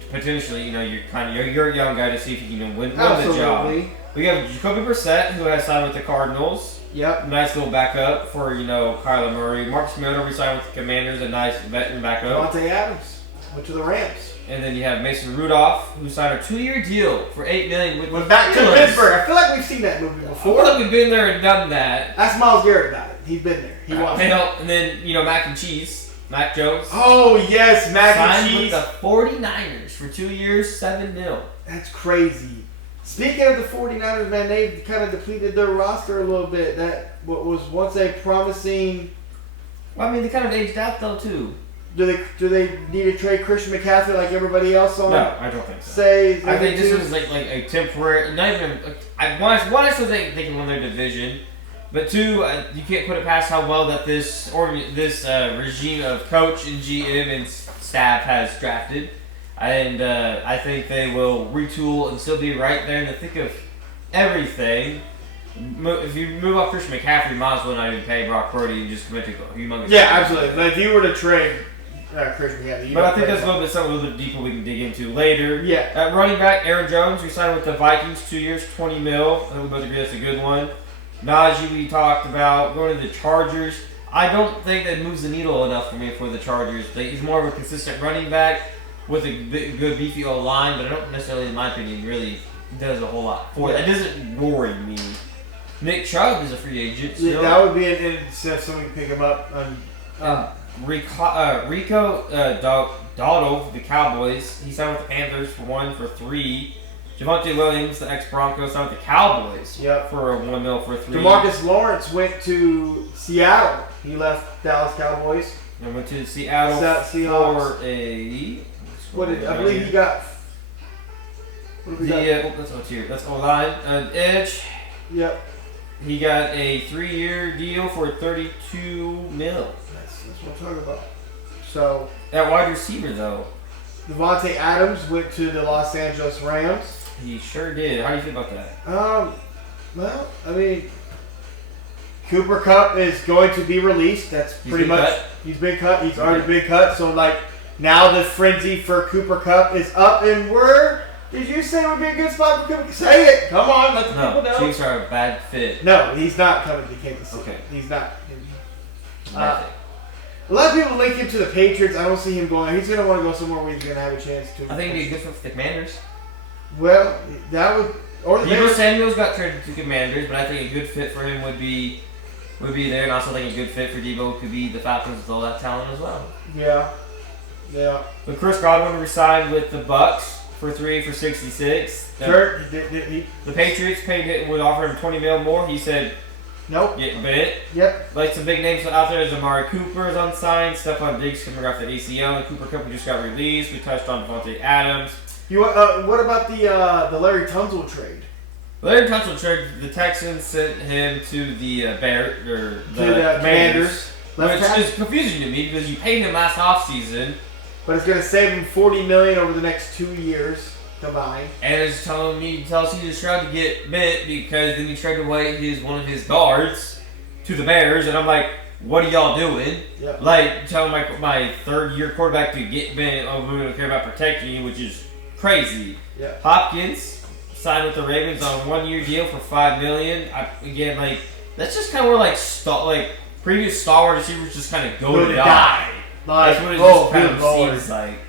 potentially, you're a young guy to see if you can win the job. We have Jacoby Brissett, who has signed with the Cardinals. Yep. Nice little backup for, Kyler Murray. Marcus Mariota re-signed with the Commanders, a nice veteran backup. Davante Adams went to the Rams. And then you have Mason Rudolph, who signed a 2-year deal for $8 million with back to Pittsburgh. I feel like we've seen that movie before. I feel like we've been there and done that. That's Myles Garrett got it. He's been there. He watched it. And then, Mac and Cheese, Mac Jones. Oh, yes, Mac and Cheese. Signed with the 49ers for 2 years, $7 million. That's crazy. Speaking of the 49ers, man, they've kind of depleted their roster a little bit. That what was once a promising Well, I mean, they kind of aged out though too. Do they need to trade Christian McCaffrey like everybody else on? No, I don't think so. I think this was like a temporary. Not even. One, I still think they can win their division, but two, you can't put it past how well that this regime of coach and GM and staff has drafted, and I think they will retool and still be right there in the thick of everything. If you move off Christian McCaffrey, you might as well not even pay Brock Purdy and just commit to humongous. Yeah, absolutely. Like if you were to trade Christian McCaffrey, but I think that's something a little bit deeper we can dig into later. Yeah. At running back, Aaron Jones, we signed with the Vikings, 2 years, $20 million. I think we both agree that's a good one. Najee, we talked about going to the Chargers. I don't think that moves the needle enough for me for the Chargers. He's more of a consistent running back with a good beefy old line, but I don't necessarily, in my opinion, really does a whole lot for it. That doesn't worry me. Nick Chubb is a free agent. Still. That would be an incentive somebody can pick him up. Rico Dowdle, the Cowboys. He signed with the Panthers for 3. Javonte Williams, the ex-Broncos, signed with the Cowboys for $1 million for 3. DeMarcus Lawrence went to Seattle. He left Dallas Cowboys. And went to Seattle Seahawks. For a... I believe he got... What did we got? That's O-line. Edge. Yep. He got a 3-year deal for $32 million. That's what I'm talking about. So that wide receiver though, Devontae Adams went to the Los Angeles Rams. He sure did. How do you feel about that? Well, I mean, Cooper Kupp is going to be released. That's pretty much he's been cut. He's already been cut. So like now the frenzy for Cooper Kupp is up, and did you say it would be a good spot for Cooper? Say it. Come on, let the people know. Chiefs are a bad fit. No, he's not coming to Kansas City. Okay. He's not. A lot of people link him to the Patriots. I don't see him going. He's going to want to go somewhere where he's going to have a chance to. I think he'd be good for the Commanders. Well, that would. Or the Deebo Samuel's got traded to Commanders, but I think a good fit for him would be there, and also think a good fit for Deebo could be the Falcons with all that talent as well. Yeah. But Chris Godwin resigned with the Bucks for 3 for $66. The Patriots would offer him $20 million more. He said, nope. Get bit. Yep. Like some big names out there, there's Amari Cooper is unsigned. Stephon Diggs coming off the ACL, and Cooper Kupp just got released. We touched on Devontae Adams. What about the Larry Tunsil trade? Larry Tunsil trade. The Texans sent him to the Commanders, which is confusing to me because you paid him last offseason. But it's going to save him $40 million over the next 2 years combined. And it's telling CJ Stroud to get bit because then he tried to wait one of his guards to the Bears, and I'm like, what are y'all doing? Yep. Like telling my third-year quarterback to get bent. Oh, we don't care about protecting you, which is crazy. Yep. Hopkins signed with the Ravens on a 1-year deal for $5 million. That's just kind of where previous stalwart receivers just kind of go to die. That's what it just kind of seems like.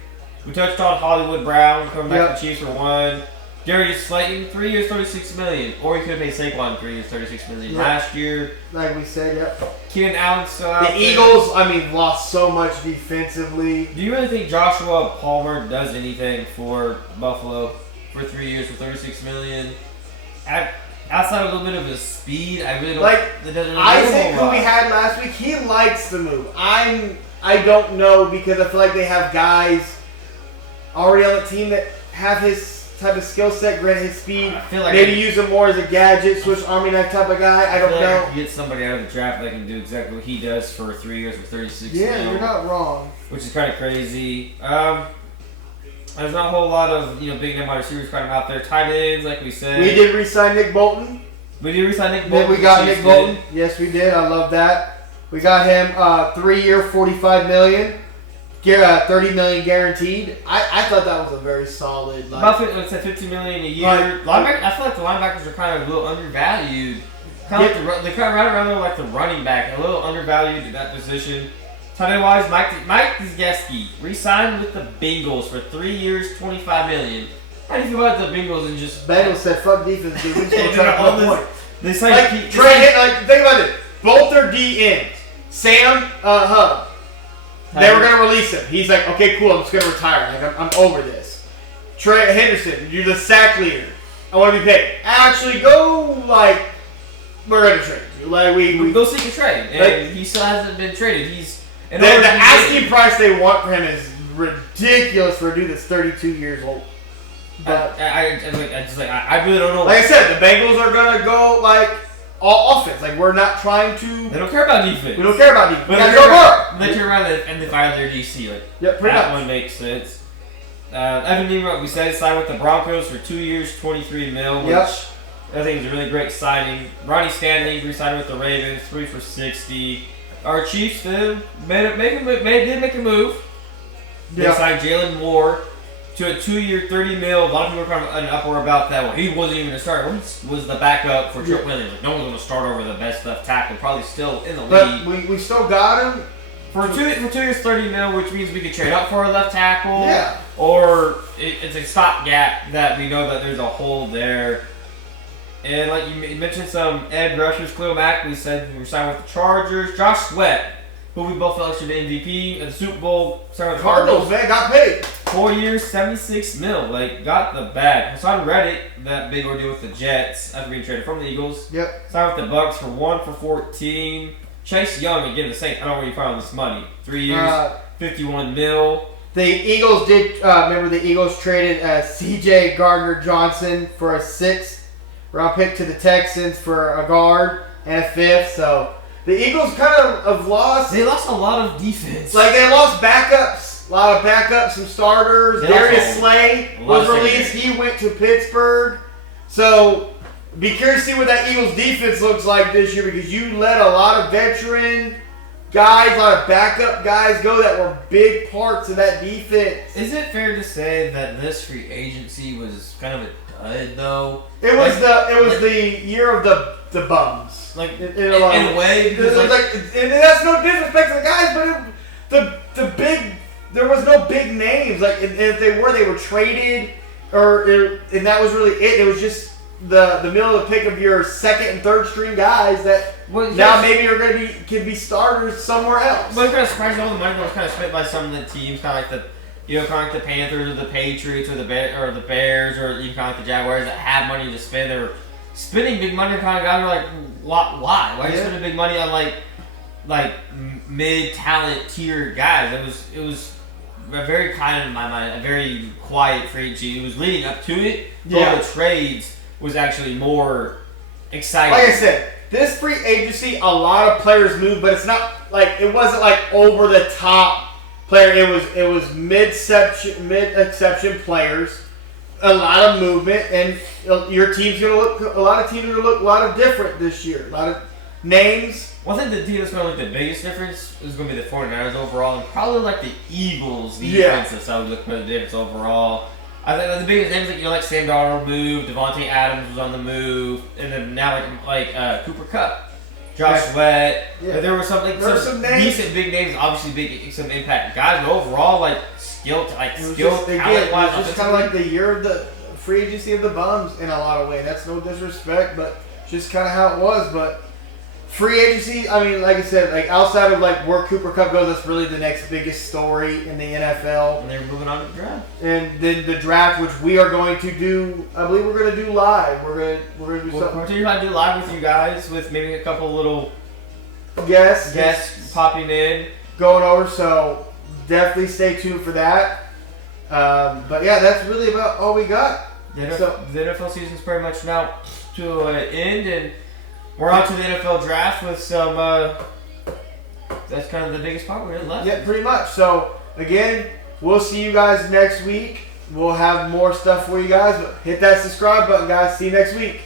We touched on Hollywood Brown coming back to the Chiefs for 1. Darius Slayton, 3 years, $36 million. Or he could have paid Saquon 3 years, $36 million last year. Like we said, Keenan Allen still out there. The Eagles, lost so much defensively. Do you really think Joshua Palmer does anything for Buffalo for 3 years for $36 million? Outside of a little bit of his speed, I really don't. Isaac, who we had last week, he likes the move. I don't know because I feel like they have guys already on the team that have his type of skill set, granted his speed. I feel like maybe use him more as a gadget, Swiss Army knife type of guy. I don't know. I get somebody out of the draft that can do exactly what he does for 3 years for $36 million. Yeah, you're not wrong. Which is kind of crazy. There's not a whole lot of big name wide receivers kind of out there. Tight ends, like we said. We did re-sign Nick Bolton. We got Nick Bolton. Yes, we did. I love that. We got him 3-year, $45 million. $30 million guaranteed. I thought that was a very solid. About $15 million a year. I feel like the linebackers are kind of a little undervalued. They're kind of right around there like the running back, a little undervalued at that position. Tight end wise, Mike Gesicki re-signed with the Bengals for 3 years, $25 million. How do you feel about the Bengals and just Bengals said fuck defense, dude. We just gonna try to put points. They say think about it. Both their D ends. Sam Hubb. They were gonna release him. He's like, okay, cool. I'm just gonna retire. I'm over this. Trey Henderson, you're the sack leader. I want to be paid. Actually, go we're gonna trade you. Like we go seek a trade, and like, he still hasn't been traded. He's the asking price they want for him is ridiculous for a dude that's 32 years old. But I really don't know. Like I said, the Bengals are gonna go like all offense. Like we're not trying to. They don't care about defense. We don't care about defense. They turn around and they fire their DC. Like yep, that one makes sense. Evan Ingram, we said, signed with the Broncos for 2 years, $23 million, which I think is a really great signing. Ronnie Stanley re-signed with the Ravens, 3 for $60. Our Chiefs did make a move. They signed Jalen Moore to a 2-year, $30 million. A lot of people were kind of an uproar about that. Well, he wasn't even a starter. He was the backup for Trip Williams. Like, no one's going to start over the best left tackle, probably still in the league. But we still got him. For 2 years, $30 million, which means we could trade up for a left tackle. Yeah. Or it's a stopgap that we know that there's a hole there. And like you mentioned, some edge rushers, Khalil Mack, we said we were signed with the Chargers. Josh Sweat, who we both elected MVP at the Super Bowl, signed with the Cardinals. Man, got paid. 4 years, $76 million. Like, got the bag. Hassan Reddick, that big ordeal with the Jets after being traded from the Eagles. Yep. Signed with the Bucks for 1 for $14. Chase Young, again, the Saints. I don't know where you found this money. 3 years, $51 million. The Eagles did, remember the Eagles traded C.J. Gardner-Johnson for a 6th round pick to the Texans for a guard and a 5th. So the Eagles kind of have lost. They lost a lot of defense. Like they lost backups, a lot of backups, some starters. Darius Slay was released. He went to Pittsburgh. So be curious to see what that Eagles defense looks like this year because you let a lot of veteran guys, a lot of backup guys go that were big parts of that defense. Is it fair to say that this free agency was kind of a dud, though? It was the year of the bums. Like in a way, because and that's no disrespect to the guys, but there was no big names. Like and if they were traded, and that was really it. It was just the middle of the pick of your second and third string guys that now maybe are going to can be starters somewhere else. But it's kind of surprising all the money that was kind of spent by some of the teams, kind of like the Panthers or the Patriots or the Bears or even kind of like the Jaguars that have money to spend. They were spending big money on kind of guys who are like, why? Why are you spending big money on like mid talent tier guys? It was a very kind in my mind, a very quiet free agency. It was leading up to it. All the trades was actually more exciting. Like I said, this free agency, a lot of players moved, but it's not like it wasn't like over the top player. It was mid exception players, a lot of movement, and your team's gonna look. A lot of teams are gonna look a lot of different this year. A lot of names. Well, I think the team that's going to look the biggest difference is going to be the 49ers overall, and probably like the Eagles defensive side would look for the difference overall. I think the biggest names like Sam Darnold moved, Devontae Adams was on the move, and then now like Cooper Kupp, Josh Sweat. Yeah. There were some decent big names, obviously some impact guys, but overall skill talent-wise. It's just kind of like the year of the free agency of the bums in a lot of ways. That's no disrespect, but just kind of how it was. But free agency, I mean, like I said, like outside of like where Cooper Kupp goes, that's really the next biggest story in the NFL. And they're moving on to the draft. And then the draft, which we are going to do, I believe we're going to do live. We're going to do something. We're going to do live with you guys, with maybe a couple little guests popping in, going over. So definitely stay tuned for that. But yeah, that's really about all we got. The NFL season's pretty much now to an end, and we're on to the NFL draft with some. That's kind of the biggest part we're in left. Yeah, pretty much. So again, we'll see you guys next week. We'll have more stuff for you guys. But hit that subscribe button, guys. See you next week.